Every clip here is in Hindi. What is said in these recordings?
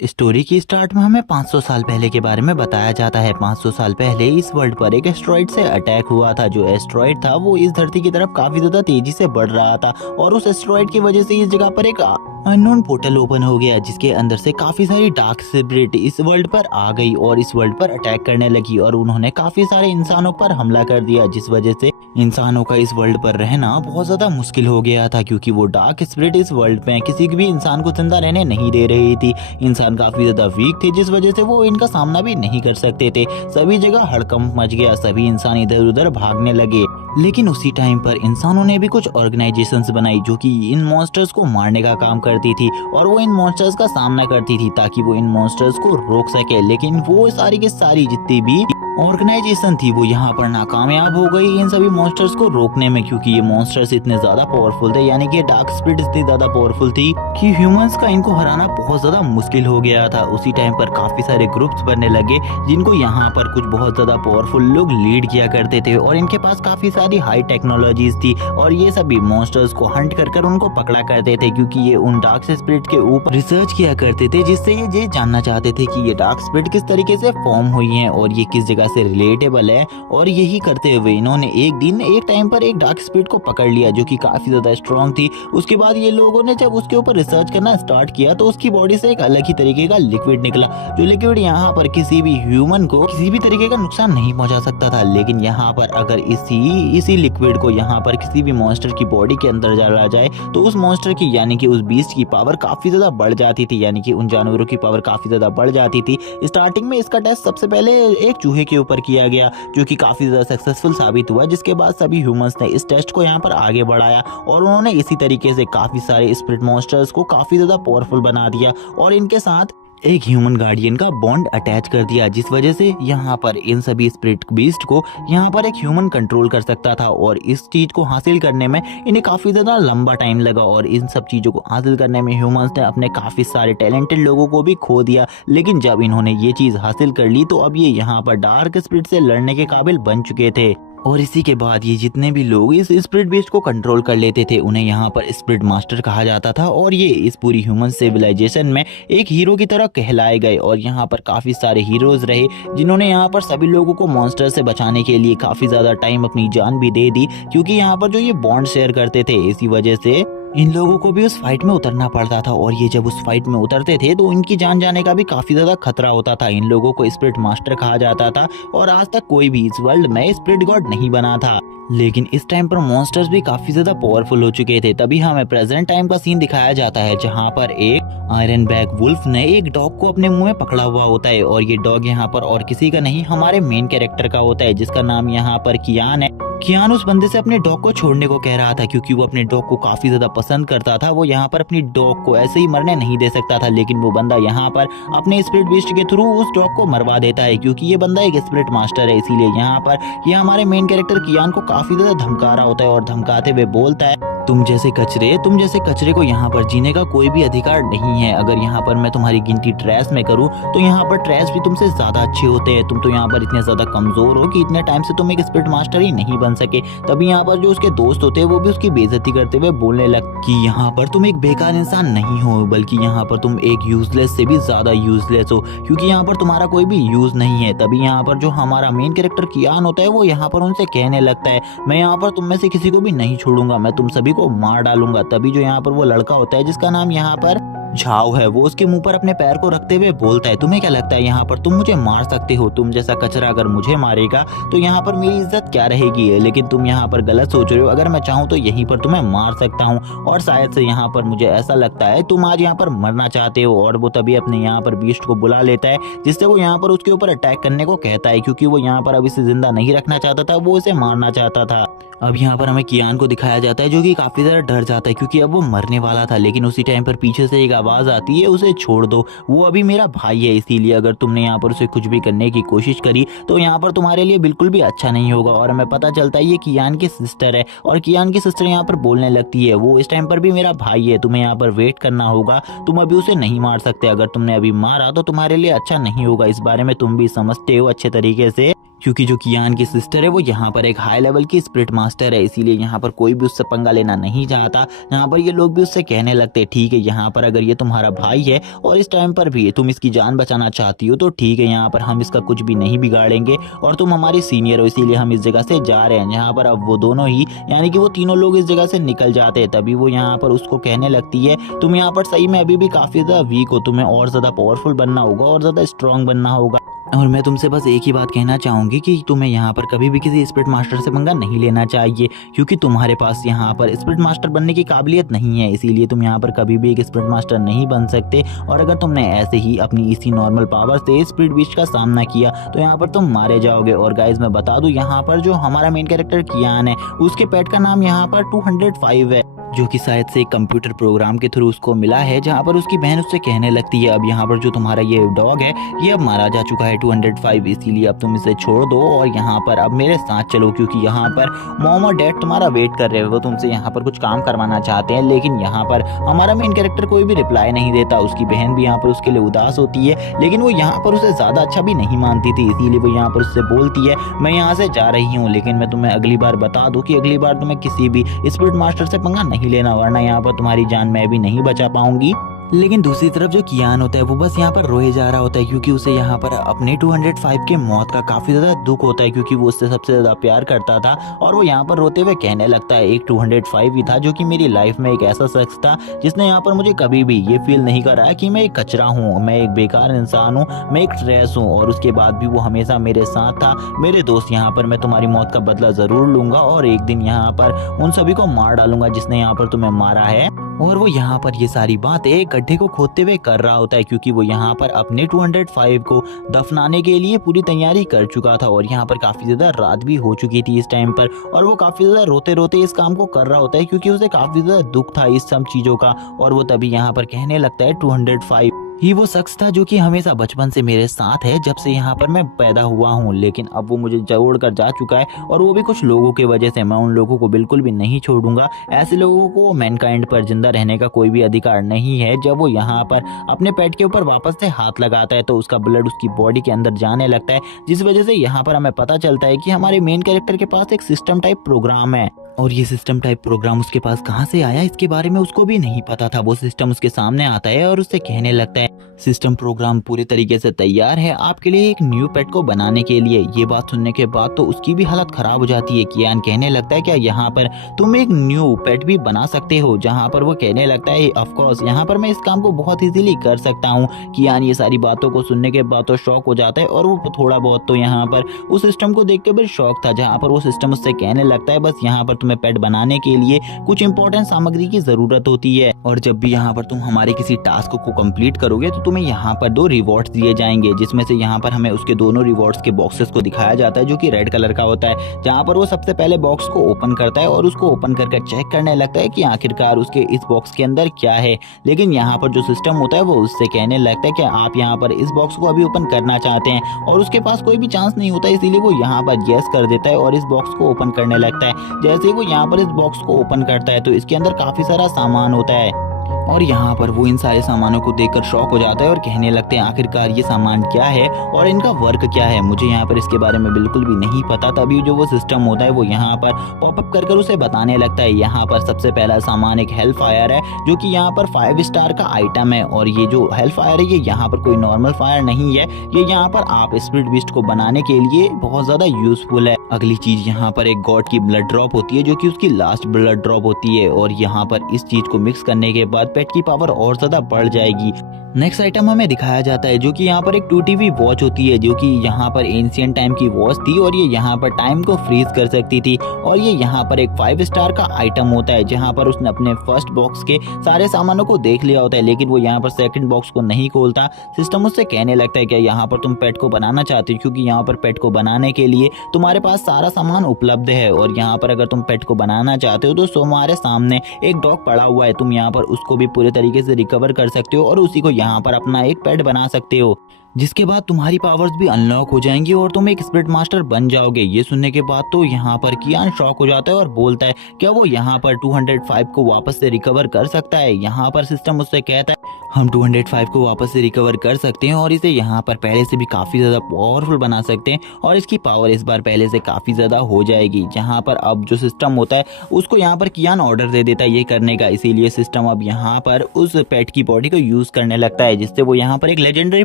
स्टोरी की स्टार्ट में हमें 500 साल पहले के बारे में बताया जाता है। 500 साल पहले इस वर्ल्ड पर एक एस्ट्रॉइड से अटैक हुआ था। जो एस्ट्रॉइड था वो इस धरती की तरफ काफी ज्यादा तेजी से बढ़ रहा था और उस एस्ट्रॉइड की वजह से इस जगह पर एक अननोन पोर्टल ओपन हो गया, जिसके अंदर से काफी सारी डार्क स्पिरिट इस वर्ल्ड पर आ गई और इस वर्ल्ड पर अटैक करने लगी और उन्होंने काफी सारे इंसानों पर हमला कर दिया, जिस वजह से इंसानों का इस वर्ल्ड पर रहना बहुत ज्यादा मुश्किल हो गया था, क्योंकि वो डार्क स्पिरिट इस वर्ल्ड में किसी भी इंसान को जिंदा रहने नहीं दे रही थी। इंसान काफी ज्यादा वीक थे, जिस वजह से वो इनका सामना भी नहीं कर सकते थे। सभी जगह हड़कंप मच गया, सभी इंसान इधर उधर भागने लगे। लेकिन उसी टाइम पर इंसानों ने भी कुछ ऑर्गेनाइजेशंस बनाई जो कि इन मॉन्स्टर्स को मारने का काम करती थी और वो इन मॉन्स्टर्स का सामना करती थी ताकि वो इन मॉन्स्टर्स को रोक सके। लेकिन वो सारी की सारी जितनी भी ऑर्गेनाइजेशन थी वो यहाँ पर नाकामयाब हो गई इन सभी मॉन्स्टर्स को रोकने में, क्योंकि ये मॉन्स्टर्स इतने ज्यादा पावरफुल थे, यानी कि डार्क स्पिरिट इतनी ज्यादा पावरफुल थी कि ह्यूमंस का इनको हराना बहुत ज्यादा मुश्किल हो गया था। उसी टाइम पर काफी सारे ग्रुप्स बनने लगे जिनको यहाँ पर कुछ बहुत ज्यादा पावरफुल लोग लीड किया करते थे और इनके पास काफी सारी हाई टेक्नोलॉजीज थी और ये सभी मॉन्स्टर्स को हंट कर उनको पकड़ा करते थे, क्योंकि ये उन डार्क स्पिरिट के ऊपर रिसर्च किया करते थे, जिससे ये जानना चाहते थे कि ये डार्क स्पिरिट किस तरीके से फॉर्म हुई है और ये किस जगह से रिलेटेबल है। और यही करते हुए इन्होंने एक टाइम पर एक डार्क स्पिरिट को पकड़ लिया जो कि काफी ज्यादा स्ट्रॉन्ग थी। उसके बाद ये लोगों ने जब उसके ऊपर रिसर्च करना स्टार्ट किया तो उसकी बॉडी से एक अलग ही तरीके का लिक्विड निकला, जो लिक्विड यहाँ पर किसी भी ह्यूमन को किसी भी तरीके का नुकसान नहीं पहुंचा सकता था। लेकिन यहाँ पर अगर इसी लिक्विड को यहाँ पर किसी भी मॉन्स्टर की बॉडी के अंदर डाला जाए तो उस मॉन्स्टर की यानी कि उस बीस्ट की पावर काफी ज्यादा बढ़ जाती थी, यानी कि उन जानवरों की पावर काफी ज्यादा बढ़ जाती थी। स्टार्टिंग में इसका टेस्ट सबसे पहले एक चूहे के ऊपर किया गया जो कि काफी ज्यादा सक्सेसफुल साबित हुआ, जिसके बाद सभी ह्यूमंस ने इस टेस्ट को यहाँ पर आगे बढ़ाया और उन्होंने इसी तरीके से काफी सारे स्पिरिट मॉन्स्टर्स को काफी ज्यादा पावरफुल बना दिया और इनके साथ एक ह्यूमन गार्डियन का बॉन्ड अटैच कर दिया, जिस वजह से यहाँ पर इन सभी स्पिरिट बीस्ट को यहाँ पर एक ह्यूमन कंट्रोल कर सकता था। और इस चीज को हासिल करने में इन्हें काफी ज्यादा लंबा टाइम लगा और इन सब चीजों को हासिल करने में ह्यूमंस ने अपने काफी सारे टैलेंटेड लोगों को भी खो दिया। लेकिन जब इन्होंने ये चीज हासिल कर ली तो अब ये यहाँ पर डार्क स्पिरिट से लड़ने के काबिल बन चुके थे। और इसी के बाद ये जितने भी लोग इस स्पिरिट बीस्ट को कंट्रोल कर लेते थे उन्हें यहाँ पर स्पिरिट मास्टर कहा जाता था और ये इस पूरी ह्यूमन सिविलाइजेशन में एक हीरो की तरह कहलाए गए। और यहाँ पर काफी सारे हीरोज रहे जिन्होंने यहाँ पर सभी लोगों को मॉन्स्टर से बचाने के लिए काफी ज्यादा टाइम अपनी जान भी दे दी, क्योंकि यहाँ पर जो ये बॉन्ड शेयर करते थे इसी वजह से इन लोगों को भी उस फाइट में उतरना पड़ता था। और ये जब उस फाइट में उतरते थे तो इनकी जान जाने का भी काफी ज्यादा खतरा होता था। इन लोगों को स्पिरिट मास्टर कहा जाता था और आज तक कोई भी इस वर्ल्ड में स्पिरिट गॉड नहीं बना था। लेकिन इस टाइम पर मॉन्स्टर्स भी काफी ज्यादा पावरफुल हो चुके थे। तभी हमें प्रेजेंट टाइम का सीन दिखाया जाता है जहाँ पर एक आयरन बैक वुल्फ ने एक डॉग को अपने मुंह में पकड़ा हुआ होता है और ये डॉग यहाँ पर और किसी का नहीं हमारे मेन कैरेक्टर का होता है, जिसका नाम यहाँ पर कियान है। कियान उस बंदे से अपने डॉग को छोड़ने को कह रहा था क्योंकि वो अपने डॉग को काफी ज्यादा पसंद करता था। वो यहाँ पर अपनी डॉग को ऐसे ही मरने नहीं दे सकता था, लेकिन वो बंदा यहाँ पर अपने स्पिरिट बीस्ट के थ्रू उस डॉग को मरवा देता है, क्योंकि ये बंदा एक स्पिरिट मास्टर है। इसीलिए यहाँ पर ये हमारे मेन कैरेक्टर कियान को काफी ज्यादा धमका रहा होता है और धमकाते हुए बोलता है तुम जैसे कचरे को यहाँ पर जीने का कोई भी अधिकार नहीं है। अगर यहाँ पर मैं तुम्हारी गिनती ट्रैश में करूँ तो यहाँ पर ट्रैश भी तुमसे ज्यादा अच्छे होते हैं। तुम तो यहाँ पर इतने ज्यादा कमजोर हो कि इतने टाइम से तुम एक स्पिरिट मास्टर ही नहीं बन सके। तभी यहाँ पर जो उसके दोस्त होते हैं वो भी उसकी बेइज्जती करते हुए बोलने लग कि यहाँ पर तुम एक बेकार इंसान नहीं हो, बल्कि यहाँ पर तुम एक यूजलेस से भी ज्यादा यूजलेस हो, क्योंकि यहाँ पर तुम्हारा कोई भी यूज नहीं है। तभी यहाँ पर जो हमारा मेन कैरेक्टर कियान होता है वो यहाँ पर उनसे कहने लगता है मैं यहाँ पर तुम में से किसी को भी नहीं छोड़ूंगा, मैं तुम सभी को मार डालूंगा। तभी जो यहाँ पर वो लड़का होता है जिसका नाम यहाँ पर झाओ है, वो उसके मुंह पर अपने पैर को रखते हुए बोलता है तुम्हें क्या लगता है यहाँ पर तुम मुझे मार सकते हो? तुम जैसा कचरा अगर मुझे मारेगा तो यहाँ पर मेरी इज्जत क्या रहेगी? लेकिन तुम यहाँ पर गलत सोच रहे हो, अगर मैं चाहूँ तो यहीं पर तुम्हें मार सकता हूँ और शायद से यहाँ पर मुझे ऐसा लगता है तुम आज यहाँ पर मरना चाहते हो। और वो तभी अपने यहाँ पर बीस्ट को बुला लेता है जिससे वो यहाँ पर उसके ऊपर अटैक करने को कहता है, क्योंकि वो यहाँ पर अब इसे जिंदा नहीं रखना चाहता था, वो इसे मारना चाहता था। अब यहाँ पर हमें कियान को दिखाया जाता है जो कि काफी ज्यादा डर जाता है क्योंकि अब वो मरने वाला था। लेकिन उसी टाइम पर पीछे से एक आवाज आती है उसे छोड़ दो, वो अभी मेरा भाई है, इसीलिए अगर तुमने यहाँ पर उसे कुछ भी करने की कोशिश करी तो यहाँ पर तुम्हारे लिए बिल्कुल भी अच्छा नहीं होगा। और हमें पता चलता है ये कियान की सिस्टर है और कियान की सिस्टर यहाँ पर बोलने लगती है वो इस टाइम पर भी मेरा भाई है, तुम्हें यहाँ पर वेट करना होगा, तुम अभी उसे नहीं मार सकते, अगर तुमने अभी मारा तो तुम्हारे लिए अच्छा नहीं होगा, इस बारे में तुम भी समझते हो अच्छे तरीके से। क्योंकि जो कियान की सिस्टर है वो यहाँ पर एक हाई लेवल की स्पिरिट मास्टर है, इसीलिए यहाँ पर कोई भी उससे पंगा लेना नहीं चाहता। यहाँ पर ये लोग भी उससे कहने लगते ठीक है, यहाँ पर अगर ये तुम्हारा भाई है और इस टाइम पर भी तुम इसकी जान बचाना चाहती हो तो ठीक है, यहाँ पर हम इसका कुछ भी नहीं बिगाड़ेंगे और तुम हमारी सीनियर हो, इसीलिए हम इस जगह से जा रहे हैं। यहाँ पर अब वो दोनों ही यानी कि वो तीनों लोग इस जगह से निकल जाते हैं। तभी वो यहाँ पर उसको कहने लगती है तुम यहाँ पर सही में अभी भी काफी ज्यादा वीक हो, तुम्हें और ज्यादा पावरफुल बनना होगा और ज्यादा स्ट्रांग बनना होगा। और मैं तुमसे बस एक ही बात कहना चाहूंगी कि तुम्हें यहाँ पर कभी भी किसी स्पिरिट मास्टर से पंगा नहीं लेना चाहिए, क्योंकि तुम्हारे पास यहाँ पर स्पिरिट मास्टर बनने की काबिलियत नहीं है, इसीलिए तुम यहाँ पर कभी भी एक स्पिरिट मास्टर नहीं बन सकते। और अगर तुमने ऐसे ही अपनी इसी नॉर्मल पावर से स्पिरिट बीस्ट का सामना किया तो यहाँ पर तुम मारे जाओगे। और गाइज मैं बता दूं, यहाँ पर जो हमारा मेन कैरेक्टर कियान है उसके पेट का नाम यहाँ पर 205 है, जो कि शायद से एक कंप्यूटर प्रोग्राम के थ्रू उसको मिला है, जहाँ पर उसकी बहन उससे कहने लगती है अब यहाँ पर जो तुम्हारा ये डॉग है ये अब मारा जा चुका है 205, इसीलिए अब तुम इसे छोड़ दो और यहाँ पर अब मेरे साथ चलो, क्योंकि यहाँ पर मॉम और डैड तुम्हारा वेट कर रहे हो, वो तुमसे यहाँ पर कुछ काम करवाना चाहते हैं। लेकिन यहाँ पर हमारा मेन कैरेक्टर कोई भी रिप्लाई नहीं देता, उसकी बहन भी यहाँ पर उसके लिए उदास होती है, लेकिन वो यहाँ पर उसे ज्यादा अच्छा भी नहीं मानती थी, इसीलिए वो यहाँ पर उससे बोलती है मैं यहाँ से जा रही हूँ, लेकिन मैं तुम्हें अगली बार बता दूं कि अगली बार तुम्हें किसी भी स्पिरिट मास्टर से पंगा नहीं लेना, वरना यहाँ पर तुम्हारी जान मैं भी नहीं बचा पाऊंगी। लेकिन दूसरी तरफ जो कियान होता है वो बस यहाँ पर रोए जा रहा होता है, क्योंकि उसे यहाँ पर अपने 205 के मौत का काफी ज्यादा दुख होता है, क्योंकि वो उससे सबसे ज्यादा प्यार करता था। और वो यहाँ पर रोते हुए कहने लगता है एक 205 ही था जो कि मेरी लाइफ में एक ऐसा शख्स था जिसने यहाँ पर मुझे कभी भी ये फील नहीं कराया कि मैं एक कचरा हूँ, मैं एक बेकार इंसान हूँ, मैं एक ट्रेस हूँ। और उसके बाद भी वो हमेशा मेरे साथ था। मेरे दोस्त, यहाँ पर मैं तुम्हारी मौत का बदला जरूर लूंगा और एक दिन यहाँ पर उन सभी को मार डालूंगा जिसने यहाँ पर तुम्हें मारा है। और वो यहाँ पर ये सारी बातें एक गड्ढे को खोदते हुए कर रहा होता है, क्योंकि वो यहाँ पर अपने 205 को दफनाने के लिए पूरी तैयारी कर चुका था। और यहाँ पर काफी ज्यादा रात भी हो चुकी थी इस टाइम पर, और वो काफी ज्यादा रोते रोते इस काम को कर रहा होता है, क्योंकि उसे काफी ज्यादा दुख था इस सब चीजों का। और वो तभी यहाँ पर कहने लगता है 205 ही वो शख्स था जो कि हमेशा बचपन से मेरे साथ है, जब से यहाँ पर मैं पैदा हुआ हूँ, लेकिन अब वो मुझे छोड़ कर जा चुका है, और वो भी कुछ लोगों की वजह से। मैं उन लोगों को बिल्कुल भी नहीं छोड़ूंगा। ऐसे लोगों को मैनकाइंड पर जिंदा रहने का कोई भी अधिकार नहीं है। जब वो यहाँ पर अपने पेट के ऊपर वापस से हाथ लगाता है तो उसका ब्लड उसकी बॉडी के अंदर जाने लगता है, जिस वजह से यहाँ पर हमें पता चलता है कि हमारे मेन कैरेक्टर के पास एक सिस्टम टाइप प्रोग्राम है। और ये सिस्टम टाइप प्रोग्राम उसके पास कहाँ से आया इसके बारे में उसको भी नहीं पता था। वो सिस्टम उसके सामने आता है और उससे कहने लगता है सिस्टम प्रोग्राम पूरे तरीके से तैयार है आपके लिए एक न्यू पेट को बनाने के लिए। ये बात सुनने के बाद तो उसकी भी हालत खराब हो जाती है। कियान कहने लगता है क्या यहाँ पर तुम एक न्यू पेट भी बना सकते हो? जहाँ पर वो कहने लगता है ऑफ कोर्स, यहाँ पर मैं इस काम को बहुत इजीली कर सकता हूँ। कियान ये सारी बातों को सुनने के बाद तो शॉक हो जाता है, और वो थोड़ा बहुत तो यहाँ पर उस सिस्टम को देख के भी शॉक था, जहाँ पर वो सिस्टम उससे कहने लगता है बस यहाँ पर तुम्हें पेट बनाने के लिए कुछ इंपॉर्टेंट सामग्री की जरूरत होती है, और जब भी यहाँ पर तुम हमारे किसी टास्क को कंप्लीट करोगे तो तुम्हें यहाँ पर 2 रिवॉर्ड्स दिए जाएंगे, जिसमें से यहाँ पर हमें उसके दोनों रिवॉर्ड्स के बॉक्सेस को दिखाया जाता है जो कि रेड कलर का होता है। जहाँ पर वो सबसे पहले बॉक्स को ओपन करता है और उसको ओपन करके चेक करने लगता है कि आखिरकार उसके इस बॉक्स के अंदर क्या है। लेकिन यहाँ पर जो सिस्टम होता है वो उससे कहने लगता है कि आप यहाँ पर इस बॉक्स को अभी ओपन करना चाहते हैं, और उसके पास कोई भी चांस नहीं होता, इसीलिए वो यहाँ पर यस कर देता है और इस बॉक्स को ओपन करने लगता है। जैसे ही वो यहाँ पर इस बॉक्स को ओपन करता है तो इसके अंदर काफी सारा सामान होता है, और यहाँ पर वो इन सारे सामानों को देखकर शॉक हो जाता है और कहने लगते हैं आखिरकार ये सामान क्या है और इनका वर्क क्या है, मुझे यहाँ पर इसके बारे में बिल्कुल भी नहीं पता। तभी जो वो सिस्टम होता है वो यहाँ पर पॉपअप कर उसे बताने लगता है। यहाँ पर सबसे पहला सामान एक हेल फायर है जो कि यहाँ पर 5 स्टार का आइटम है, और ये जो हेल फायर है ये यहाँ पर कोई नॉर्मल फायर नहीं है, ये यहाँ पर आप स्पिरिट बीस्ट को बनाने के लिए बहुत ज्यादा यूजफुल है। अगली चीज यहाँ पर एक गॉड की ब्लड ड्रॉप होती है जो कि उसकी लास्ट ब्लड ड्रॉप होती है, और यहाँ पर इस चीज को मिक्स करने के बाद पेट की पावर और ज्यादा बढ़ जाएगी। नेक्स्ट आइटम हमें दिखाया जाता है जो कि यहाँ पर एक 2TV वॉच होती है, जो कि यहाँ पर एंशिएंट टाइम की वॉच थी, और ये यहाँ पर टाइम को फ्रीज कर सकती थी। और ये यहाँ पर एक 5 स्टार का आइटम होता है, जहाँ पर उसने अपने फर्स्ट बॉक्स के सारे सामानों को देख लिया होता है, लेकिन वो यहाँ पर सेकंड बॉक्स को नहीं खोलता। सिस्टम उससे कहने लगता है कि यहाँ पर तुम पेट को बनाना चाहते हो, क्योंकि यहाँ पर पेट को बनाने के लिए तुम्हारे पास सारा सामान उपलब्ध है, और यहाँ पर अगर तुम पेट को बनाना चाहते हो तो तुम्हारे सामने एक डॉग पड़ा हुआ है, तुम यहाँ पर उसको भी पूरे तरीके से रिकवर कर सकते हो और उसी को यहाँ पर अपना एक पेट बना सकते हो। जिसके बाद तुम्हारी पावर्स भी अनलॉक हो जाएंगी और तुम एक स्पिरिट मास्टर बन जाओगे। ये सुनने के बाद तो यहाँ पर कियान शॉक हो जाता है और बोलता है क्या वो यहाँ पर 205 को वापस से रिकवर कर सकता है। यहाँ पर सिस्टम उससे कहता है हम 205 को वापस से रिकवर कर सकते हैं और इसे यहाँ पर पहले से भी काफ़ी ज़्यादा पावरफुल बना सकते हैं और इसकी पावर इस बार पहले से काफ़ी ज़्यादा हो जाएगी। जहाँ पर अब जो सिस्टम होता है उसको यहाँ पर कियान ऑर्डर दे देता है ये करने का, इसीलिए सिस्टम अब यहाँ पर उस पेट की बॉडी को यूज़ करने लगता है जिससे वो यहाँ पर एक लेजेंडरी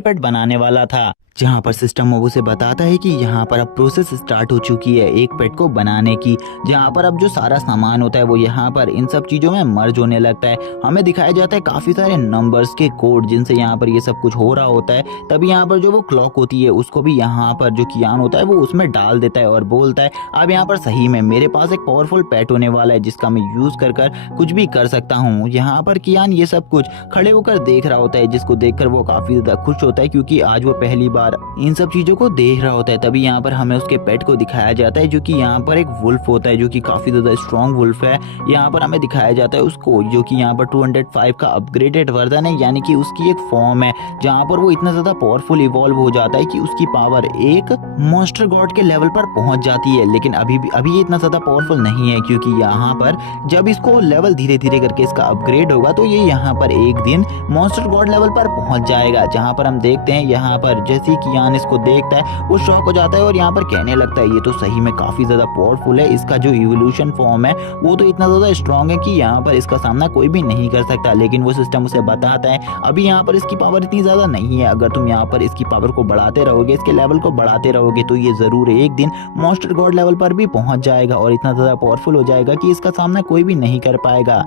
पेट बनाने वाला था। जहाँ पर सिस्टम अब उसे बताता है कि यहाँ पर अब प्रोसेस स्टार्ट हो चुकी है एक पेट को बनाने की, जहाँ पर अब जो सारा सामान होता है वो यहाँ पर इन सब चीज़ों में मर्ज होने लगता है। हमें दिखाया जाता है काफ़ी सारे नंबर्स के कोड जिनसे यहाँ पर ये सब कुछ हो रहा होता है। तभी यहाँ पर जो वो क्लॉक होती है उसको भी यहाँ पर जो कियान होता है वो उसमें डाल देता है और बोलता है अब यहाँ पर सही में मेरे पास एक पावरफुल पेट होने वाला है जिसका मैं यूज़ कर कुछ भी कर सकता हूँ। यहाँ पर कियान ये सब कुछ खड़े होकर देख रहा होता है जिसको देखकर वो काफ़ी ज़्यादा खुश होता है क्योंकि आज वो पहली बार इन सब चीजों को देख रहा होता है। तभी यहाँ पर हमें उसके पेट को दिखाया जाता है जो कि यहाँ पर एक वुल्फ होता है जो कि काफी ज्यादा स्ट्रॉन्ग वुल्फ है। यहाँ पर हमें दिखाया जाता है उसको जो कि यहाँ पर 205 का अपग्रेडेड वर्जन है, यानी कि उसकी एक फॉर्म है जहाँ पर वो इतना ज्यादा पावरफुल इवॉल्व हो जाता है कि उसकी पावर एक मॉन्स्टर गॉड के लेवल पर पहुंच जाती है। लेकिन अभी ये इतना ज्यादा पावरफुल नहीं है क्योंकि यहाँ पर जब इसको लेवल धीरे धीरे करके इसका अपग्रेड होगा तो ये यहाँ पर एक दिन मॉन्स्टर गॉड लेवल पर पहुंच जाएगा। जहाँ पर हम देखते हैं यहाँ पर जैसे ही कियान इसको देखता है वो शॉक हो जाता है और यहाँ पर कहने लगता है ये तो सही में काफी ज्यादा पावरफुल है, इसका जो इवोल्यूशन फॉर्म है वो तो इतना ज्यादा स्ट्रॉन्ग है कि यहाँ पर इसका सामना कोई भी नहीं कर सकता। लेकिन वो सिस्टम उसे बताता है अभी यहाँ पर इसकी पावर इतनी ज्यादा नहीं है, अगर तुम यहाँ पर इसकी पावर को बढ़ाते रहोगे, इसके लेवल को बढ़ाते रहोगे तो ये जरूर एक दिन मॉन्स्टर गॉड लेवल पर भी पहुंच जाएगा और इतना ज्यादा पावरफुल हो जाएगा कि इसका सामना कोई भी नहीं कर पाएगा।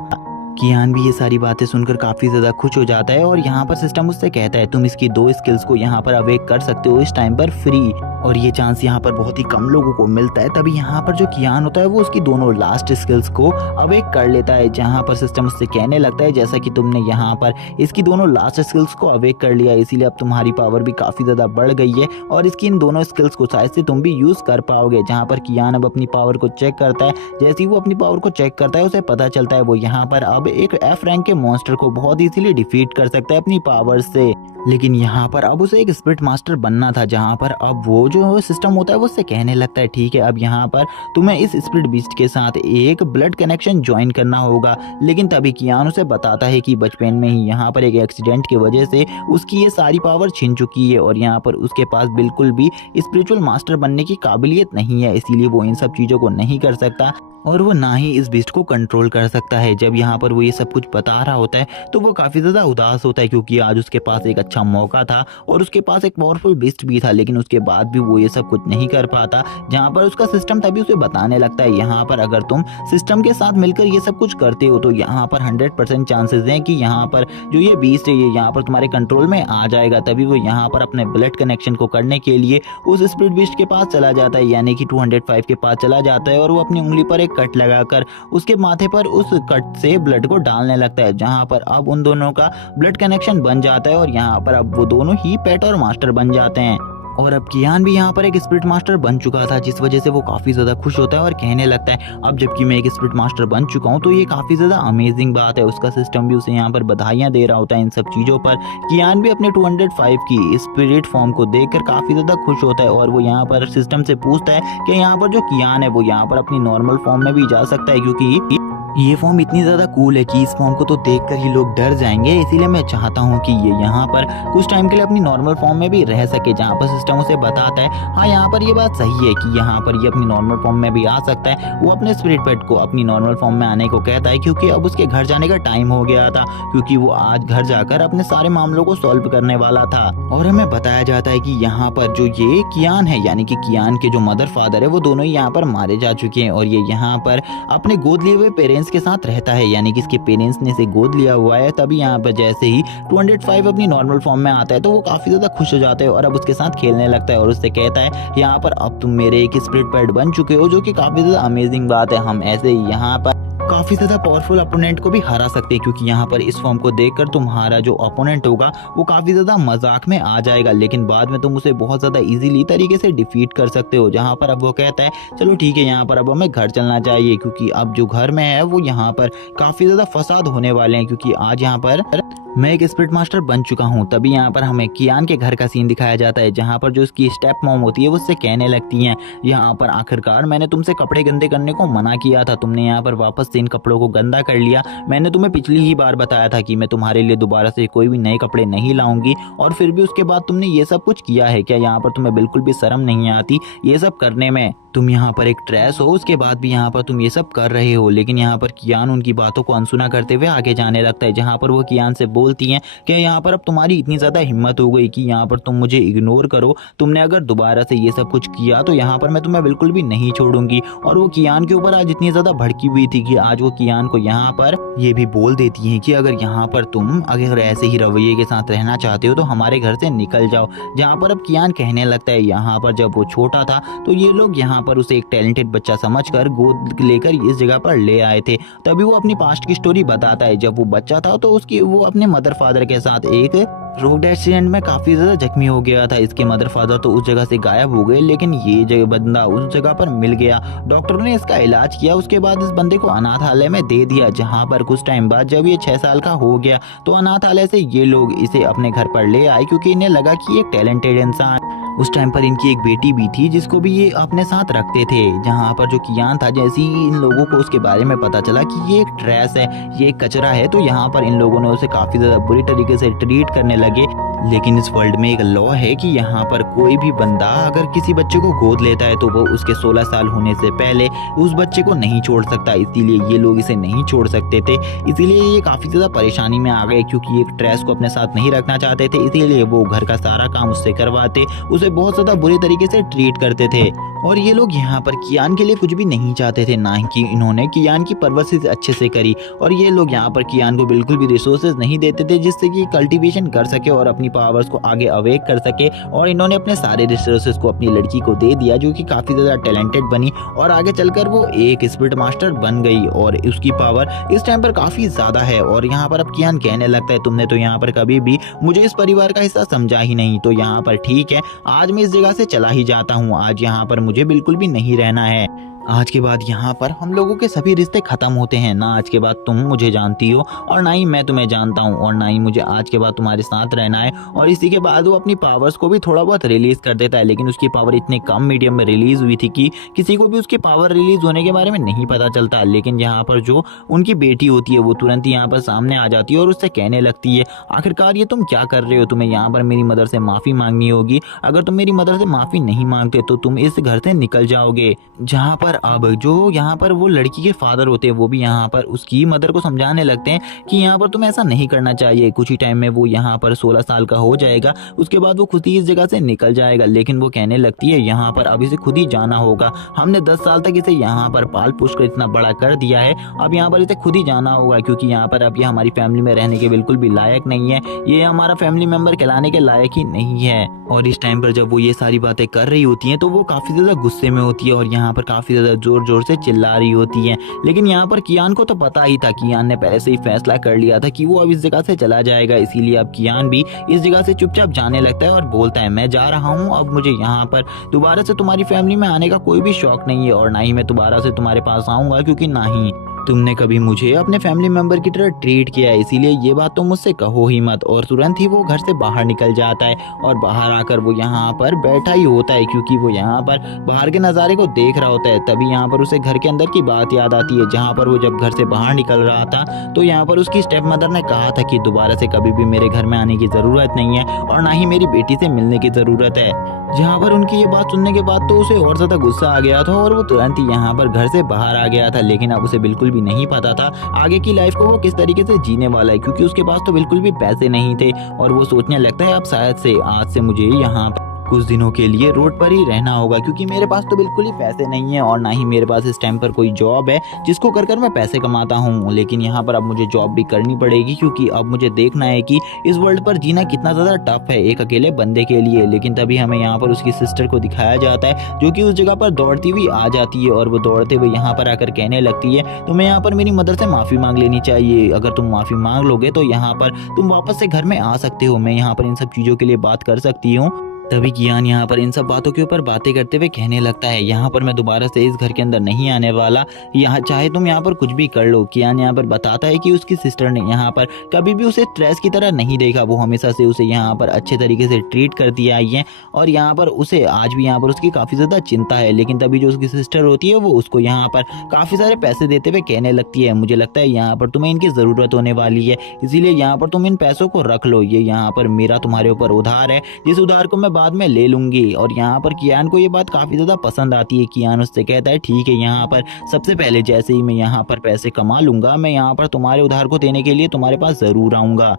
कियान भी ये सारी बातें सुनकर काफी ज्यादा खुश हो जाता है और यहाँ पर सिस्टम उससे कहता है तुम इसकी 2 स्किल्स को यहाँ पर अवेक कर सकते हो इस टाइम पर फ्री, और ये चांस यहाँ पर बहुत ही कम लोगों को मिलता है। तभी यहाँ पर जो कियान होता है वो उसकी दोनों लास्ट स्किल्स को अवेक कर लेता है। जहाँ पर सिस्टम उससे कहने लगता है जैसा कि तुमने यहाँ पर इसकी दोनों लास्ट स्किल्स को अवेक कर लिया इसीलिए अब तुम्हारी पावर भी काफी ज्यादा बढ़ गई है और इसकी इन दोनों स्किल्स को शायद से तुम भी यूज कर पाओगे। जहाँ पर कियान अब अपनी पावर को चेक करता है, जैसे ही वो अपनी पावर को चेक करता है उसे पता चलता है वो यहाँ पर अब एक F रैंक के मॉन्स्टर को बहुत इजीली डिफीट कर सकता है अपनी पावर से। लेकिन यहाँ पर अब उसे एक स्पिरिट मास्टर बनना था, जहाँ पर अब वो जो सिस्टम होता है वो उससे कहने लगता है ठीक है अब यहाँ पर तुम्हें इस स्पिरिट बीस्ट के साथ एक ब्लड कनेक्शन ज्वाइन करना होगा। लेकिन तभी कियान उसे बताता है कि बचपन में ही यहाँ पर एक एक्सीडेंट की वजह से उसकी ये सारी पावर छिन चुकी है और यहाँ पर उसके पास बिल्कुल भी स्पिरिचुअल मास्टर बनने की काबिलियत नहीं है, इसीलिए वो इन सब चीज़ों को नहीं कर सकता और वो ना ही इस बीस्ट को कंट्रोल कर सकता है। जब यहाँ पर वो ये सब कुछ बता रहा होता है तो वो काफ़ी ज़्यादा उदास होता है क्योंकि आज उसके पास एक अच्छा मौका था और उसके पास एक पावरफुल बीस्ट भी था, लेकिन उसके बाद भी वो ये सब कुछ नहीं कर पाता। जहाँ पर उसका सिस्टम तभी उसे बताने लगता है यहाँ पर अगर तुम सिस्टम के साथ मिलकर ये सब कुछ करते हो तो यहाँ पर 100% चांसेस हैं कि यहाँ पर जो ये बीस्ट है ये यहाँ पर तुम्हारे कंट्रोल में आ जाएगा। तभी वो यहाँ पर अपने ब्लड कनेक्शन को करने के लिए उस स्पिरिट बीस्ट के पास चला जाता है, यानी कि 205 के पास चला जाता है और वो अपनी उंगली पर कट लगाकर उसके माथे पर उस कट से ब्लड को डालने लगता है। जहां पर अब उन दोनों का ब्लड कनेक्शन बन जाता है और यहाँ पर अब वो दोनों ही पेट और मास्टर बन जाते हैं। और अब कियान भी यहाँ पर एक स्पिरिट मास्टर बन चुका था जिस वजह से वो काफ़ी ज़्यादा खुश होता है और कहने लगता है अब जबकि मैं एक स्पिरिट मास्टर बन चुका हूँ तो ये काफ़ी ज़्यादा अमेजिंग बात है। उसका सिस्टम भी उसे यहाँ पर बधाइयाँ दे रहा होता है इन सब चीज़ों पर। कियान भी अपने 205 की स्पिरिट फॉर्म को देखकर काफ़ी ज़्यादा खुश होता है और वो यहाँ पर सिस्टम से पूछता है कि यहाँ पर जो कियान है वो यहाँ पर अपनी नॉर्मल फॉर्म में भी जा सकता है क्योंकि ये फॉर्म इतनी ज़्यादा कूल है कि इस फॉर्म को तो देखकर ही लोग डर जाएंगे, इसीलिए मैं चाहता हूँ कि ये यहाँ पर कुछ टाइम के लिए अपनी नॉर्मल फॉर्म में भी रह सके। जहाँ पर सिस्टम उसे बताता है हाँ यहाँ पर ये बात सही है कि यहाँ पर ये अपनी नॉर्मल फॉर्म में भी आ सकता है। वो अपने स्पिरिट पेट को अपनी नॉर्मल फॉर्म में आने को कहता है क्योंकि अब उसके घर जाने का टाइम हो गया था, क्योंकि वो आज घर जाकर अपने सारे मामलों को सॉल्व करने वाला था। और हमें बताया जाता है कि यहाँ पर जो ये कियान है यानी कि कियान के जो मदर फादर है वो दोनों ही यहाँ पर मारे जा चुके हैं और ये यहाँ पर अपने गोद लिए हुए पेरेंट्स के साथ रहता है, यानी कि इसके पेरेंट्स ने इसे गोद लिया हुआ है। तभी यहाँ पर जैसे ही 205 अपनी नॉर्मल फॉर्म में आता है तो वो काफी ज्यादा खुश हो जाता है और अब उसके साथ खेलने लगता है और उससे कहता है यहाँ पर अब तुम मेरे एक स्पिरिट पेट बन चुके हो, जो कि काफी ज्यादा अमेजिंग बात है। हम ऐसे ही यहाँ पर काफी ज्यादा पावरफुल अपोनेंट को भी हरा सकते हैं, क्योंकि यहाँ पर इस फॉर्म को देखकर तुम्हारा जो अपोनेंट होगा वो काफी ज्यादा मजाक में आ जाएगा, लेकिन बाद में तुम उसे बहुत ज्यादा इजीली तरीके से डिफीट कर सकते हो। जहाँ पर अब वो कहता है चलो ठीक है, यहाँ पर अब हमें घर चलना चाहिए, क्योंकि अब जो घर में है वो यहाँ पर काफी ज्यादा फसाद होने वाले हैं, क्योंकि आज यहाँ पर मैं एक स्पिरिट मास्टर बन चुका हूँ। तभी यहाँ पर हमें कियान के घर का सीन दिखाया जाता है, जहाँ पर जो उसकी स्टेप मॉम होती है वो उससे कहने लगती हैं, यहाँ पर आखिरकार मैंने तुमसे कपड़े गंदे करने को मना किया था, तुमने यहाँ पर वापस से इन कपड़ों को गंदा कर लिया। मैंने तुम्हें पिछली ही बार बताया था कि मैं तुम्हारे लिए दोबारा से कोई भी नए कपड़े नहीं लाऊंगी, और फिर भी उसके बाद तुमने ये सब कुछ किया है। क्या यहाँ पर तुम्हें बिल्कुल भी शर्म नहीं आती ये सब करने में? तुम यहाँ पर एक ट्रेस हो, उसके बाद भी यहाँ पर तुम ये सब कर रहे हो। लेकिन यहाँ पर कियान उनकी बातों को अनसुना करते हुए आगे जाने लगता है, जहाँ पर वो कियान से बोलती हैं कि यहाँ पर अब तुम्हारी इतनी ज़्यादा हिम्मत हो गई कि यहाँ पर तुम मुझे इग्नोर करो, तुमने अगर दोबारा से ये सब कुछ किया तो यहाँ पर मैं तुम्हें बिल्कुल भी नहीं छोड़ूंगी। और वो कियान के ऊपर आज इतनी ज़्यादा भड़की हुई थी कि आज वो कियान को यहाँ पर ये भी बोल देती हैं कि अगर यहाँ पर तुम अगर ऐसे ही रवैये के साथ रहना चाहते हो तो हमारे घर से निकल जाओ। जहाँ पर अब कियान कहने लगता है यहाँ पर जब वो छोटा था तो ये लोग यहाँ पर उसे एक टैलेंटेड बच्चा समझकर गोद लेकर इस जगह पर ले आए थे। तभी वो अपनी पास्ट की स्टोरी बताता है, जब वो बच्चा था तो उसकी वो अपने मदर फादर के साथ एक रोड एक्सीडेंट में काफी ज्यादा जख्मी हो गया था। इसके मदर फादर तो उस जगह से गायब हो गए, लेकिन ये जगह बंदा उस जगह पर मिल गया। डॉक्टरों ने इसका इलाज किया, उसके बाद इस बंदे को अनाथालय में दे दिया। जहाँ पर कुछ टाइम बाद जब ये 6 साल का हो गया तो अनाथालय से ये लोग इसे अपने घर पर ले आए, क्योंकि इन्हें लगा कि एक टैलेंटेड इंसान। उस टाइम पर इनकी एक बेटी भी थी जिसको भी ये अपने साथ रखते थे। जहाँ पर जो कियान था, जैसे ही इन लोगों को उसके बारे में पता चला कि ये एक ट्रैश है, ये एक कचरा है, तो यहाँ पर इन लोगों ने उसे काफी ज्यादा बुरी तरीके से ट्रीट करने लगे। लेकिन इस वर्ल्ड में एक लॉ है कि यहाँ पर कोई भी बंदा अगर किसी बच्चे को गोद लेता है तो वो उसके 16 साल होने से पहले उस बच्चे को नहीं छोड़ सकता। इसीलिए ये लोग इसे नहीं छोड़ सकते थे। इसीलिए ये काफी ज्यादा परेशानी में आ गए, क्योंकि एक ट्रैश को अपने साथ नहीं रखना चाहते थे। इसीलिए वो घर का सारा काम उससे करवाते, उसे बहुत ज्यादा बुरे तरीके से ट्रीट करते थे। और ये लोग यहाँ पर कियान के लिए कुछ भी नहीं चाहते थे, ना ही इन्होंने कियान की परवरिश अच्छे से करी। और ये लोग यहाँ पर कियान को बिल्कुल भी रिसोर्सेज नहीं देते थे जिससे कि कल्टीवेशन कर सके और अपनी पावर्स को आगे अवेक कर सके। और इन्होंने अपने सारे रिसोर्सेज को अपनी लड़की को दे दिया, जो कि काफी ज्यादा टैलेंटेड बनी और आगे चलकर वो एक स्पिरिट मास्टर बन गई। और उसकी पावर इस टाइम पर काफी ज्यादा है। और यहाँ पर अब कियान कहने लगता है, तुमने तो यहाँ पर कभी भी मुझे इस परिवार का हिस्सा समझा ही नहीं, तो यहाँ पर ठीक है, आज मैं इस जगह से चला ही जाता हूँ। आज यहाँ पर मुझे बिल्कुल भी नहीं रहना है। आज के बाद यहाँ पर हम लोगों के सभी रिश्ते खत्म होते हैं। ना आज के बाद तुम मुझे जानती हो और ना ही मैं तुम्हें जानता हूँ, और ना ही मुझे आज के बाद तुम्हारे साथ रहना है। और इसी के बाद वो अपनी पावर्स को भी थोड़ा बहुत रिलीज कर देता है, लेकिन उसकी पावर इतने कम मीडियम में रिलीज हुई थी कि किसी को भी उसकी पावर रिलीज होने के बारे में नहीं पता चलता। लेकिन यहाँ पर जो उनकी बेटी होती है वो तुरंत ही यहाँ पर सामने आ जाती है और उससे कहने लगती है, आखिरकार ये तुम क्या कर रहे हो? तुम्हें यहाँ पर मेरी मदर से माफी मांगनी होगी। अगर तुम मेरी मदर से माफी नहीं मांगते तो तुम इस घर से निकल जाओगे। जहाँ पर अब जो यहाँ पर वो लड़की के फादर होते हैं वो भी यहाँ पर उसकी मदर को समझाने लगते हैं कि यहाँ पर तुम्हें ऐसा नहीं करना चाहिए। कुछ ही टाइम में वो यहाँ पर 16 साल का हो जाएगा, उसके बाद वो खुद ही इस जगह से निकल जाएगा। लेकिन वो कहने लगती है, यहाँ पर अब इसे खुद ही जाना होगा। हमने 10 साल तक इसे यहाँ पर पाल पोस कर इतना बड़ा कर दिया है, अब यहाँ पर इसे खुद ही जाना होगा, क्योंकि यहाँ पर अब ये हमारी फैमिली में रहने के बिल्कुल भी लायक नहीं है। ये हमारा फैमिली मेंबर कहलाने के लायक ही नहीं है। और इस टाइम पर जब वो ये सारी बातें कर रही होती हैं तो वो काफी ज्यादा गुस्से में होती है और यहाँ पर काफी ज्यादा जोर जोर से चिल्ला रही होती है। लेकिन यहाँ पर कियान को तो पता ही था, कियान ने पहले से ही फैसला कर लिया था कि वो अब इस जगह से चला जाएगा। इसीलिए अब कियान भी इस जगह से चुपचाप जाने लगता है और बोलता है, मैं जा रहा हूँ, अब मुझे यहाँ पर दोबारा से तुम्हारी फैमिली में आने का कोई भी शौक नहीं है, और ना ही मैं दोबारा से तुम्हारे पास आऊंगा, क्योंकि ना ही तुमने कभी मुझे अपने फैमिली मेंबर की तरह ट्रीट किया है। इसीलिए ये बात तुम मुझसे कहो ही मत। और तुरंत ही वो घर से बाहर निकल जाता है और बाहर आकर वो यहाँ पर बैठा ही होता है, क्योंकि वो यहाँ पर बाहर के नज़ारे को देख रहा होता है। तभी यहाँ पर उसे घर के अंदर की बात याद आती है, जहाँ पर वो जब घर से बाहर निकल रहा था तो यहाँ पर उसकी स्टेप मदर ने कहा था कि दोबारा से कभी भी मेरे घर में आने की ज़रूरत नहीं है और ना ही मेरी बेटी से मिलने की ज़रूरत है। जहाँ पर उनकी ये बात सुनने के बाद तो उसे और ज़्यादा गुस्सा आ गया था और वो तुरंत ही यहाँ पर घर से बाहर आ गया था। लेकिन अब उसे बिल्कुल भी नहीं पता था आगे की लाइफ को वो किस तरीके से जीने वाला है, क्योंकि उसके पास तो बिल्कुल भी पैसे नहीं थे। और वो सोचने लगता है, अब शायद से आज से मुझे यहाँ कुछ दिनों के लिए रोड पर ही रहना होगा क्योंकि मेरे पास तो बिल्कुल ही पैसे नहीं है और ना ही मेरे पास इस टाइम पर कोई जॉब है जिसको कर कर मैं पैसे कमाता हूँ। लेकिन यहाँ पर अब मुझे जॉब भी करनी पड़ेगी क्योंकि अब मुझे देखना है कि इस वर्ल्ड पर जीना कितना ज़्यादा टफ है एक अकेले बंदे के लिए। लेकिन तभी हमें यहाँ पर उसकी सिस्टर को दिखाया जाता है जो कि उस जगह पर दौड़ती हुई आ जाती है और वो दौड़ते हुए यहाँ पर आकर कहने लगती है तुम्हें यहाँ पर मेरी मदर से माफ़ी मांग लेनी चाहिए। अगर तुम माफ़ी मांग लोगे तो यहाँ पर तुम वापस से घर में आ सकते हो। मैं यहाँ पर इन सब चीज़ों के लिए बात कर सकती हूँ। तभी कियान यहाँ पर इन सब बातों के ऊपर बातें करते हुए कहने लगता है यहाँ पर मैं दोबारा से इस घर के अंदर नहीं आने वाला, यहाँ चाहे तुम यहाँ पर कुछ भी कर लो। कियान यहाँ पर बताता है कि उसकी सिस्टर ने यहाँ पर कभी भी उसे स्ट्रेस की तरह नहीं देखा, वो हमेशा से उसे यहाँ पर अच्छे तरीके से ट्रीट करती आई है और यहाँ पर उसे आज भी यहाँ पर उसकी काफ़ी ज़्यादा चिंता है। लेकिन तभी जो उसकी सिस्टर होती है वो उसको यहाँ पर काफ़ी सारे पैसे देते हुए कहने लगती है मुझे लगता है यहाँ पर तुम्हें इनकी ज़रूरत होने वाली है, इसीलिए यहाँ पर तुम इन पैसों को रख लो, ये यहाँ पर मेरा तुम्हारे ऊपर उधार है जिस उधार को मैं बाद में ले लूंगी। और यहाँ पर कियान को ये बात काफी ज्यादा पसंद आती है। कियान उससे कहता है ठीक है, यहाँ पर सबसे पहले जैसे ही मैं यहाँ पर पैसे कमा लूंगा मैं यहाँ पर तुम्हारे उधार को देने के लिए तुम्हारे पास जरूर आऊंगा।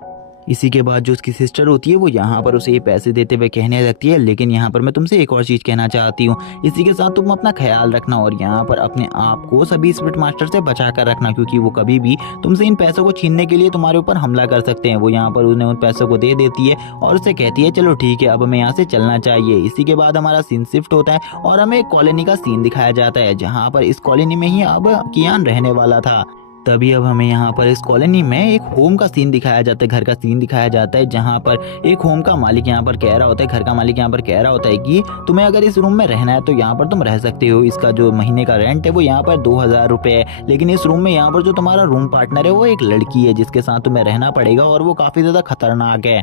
इसी के बाद जो उसकी सिस्टर होती है वो यहाँ पर उसे ये पैसे देते हुए कहने लगती है लेकिन यहाँ पर मैं तुमसे एक और चीज़ कहना चाहती हूँ, इसी के साथ तुम अपना ख्याल रखना और यहाँ पर अपने आप को सभी स्पिरिट मास्टर से बचा कर रखना क्योंकि वो कभी भी तुमसे इन पैसों को छीनने के लिए तुम्हारे ऊपर हमला कर सकते हैं। वो यहाँ पर उन्हें उन पैसों को दे देती है और उससे कहती है चलो ठीक है अब हमें यहाँ से चलना चाहिए। इसी के बाद हमारा सीन शिफ्ट होता है और हमें एक कॉलोनी का सीन दिखाया जाता है जहाँ पर इस कॉलोनी में ही अब कियान रहने वाला था। तभी अब हमें यहाँ पर इस कॉलोनी में एक होम का सीन दिखाया जाता है, घर का सीन दिखाया जाता है जहाँ पर एक होम का मालिक यहाँ पर कह रहा होता है, घर का मालिक यहाँ पर कह रहा होता है कि तुम्हें अगर इस रूम में रहना है तो यहाँ पर तुम रह सकते हो। इसका जो महीने का रेंट है वो यहाँ पर 2000 रुपये है, लेकिन इस रूम में यहाँ पर जो तुम्हारा रूम पार्टनर है वो एक लड़की है जिसके साथ तुम्हें रहना पड़ेगा और वो काफ़ी ज़्यादा खतरनाक है।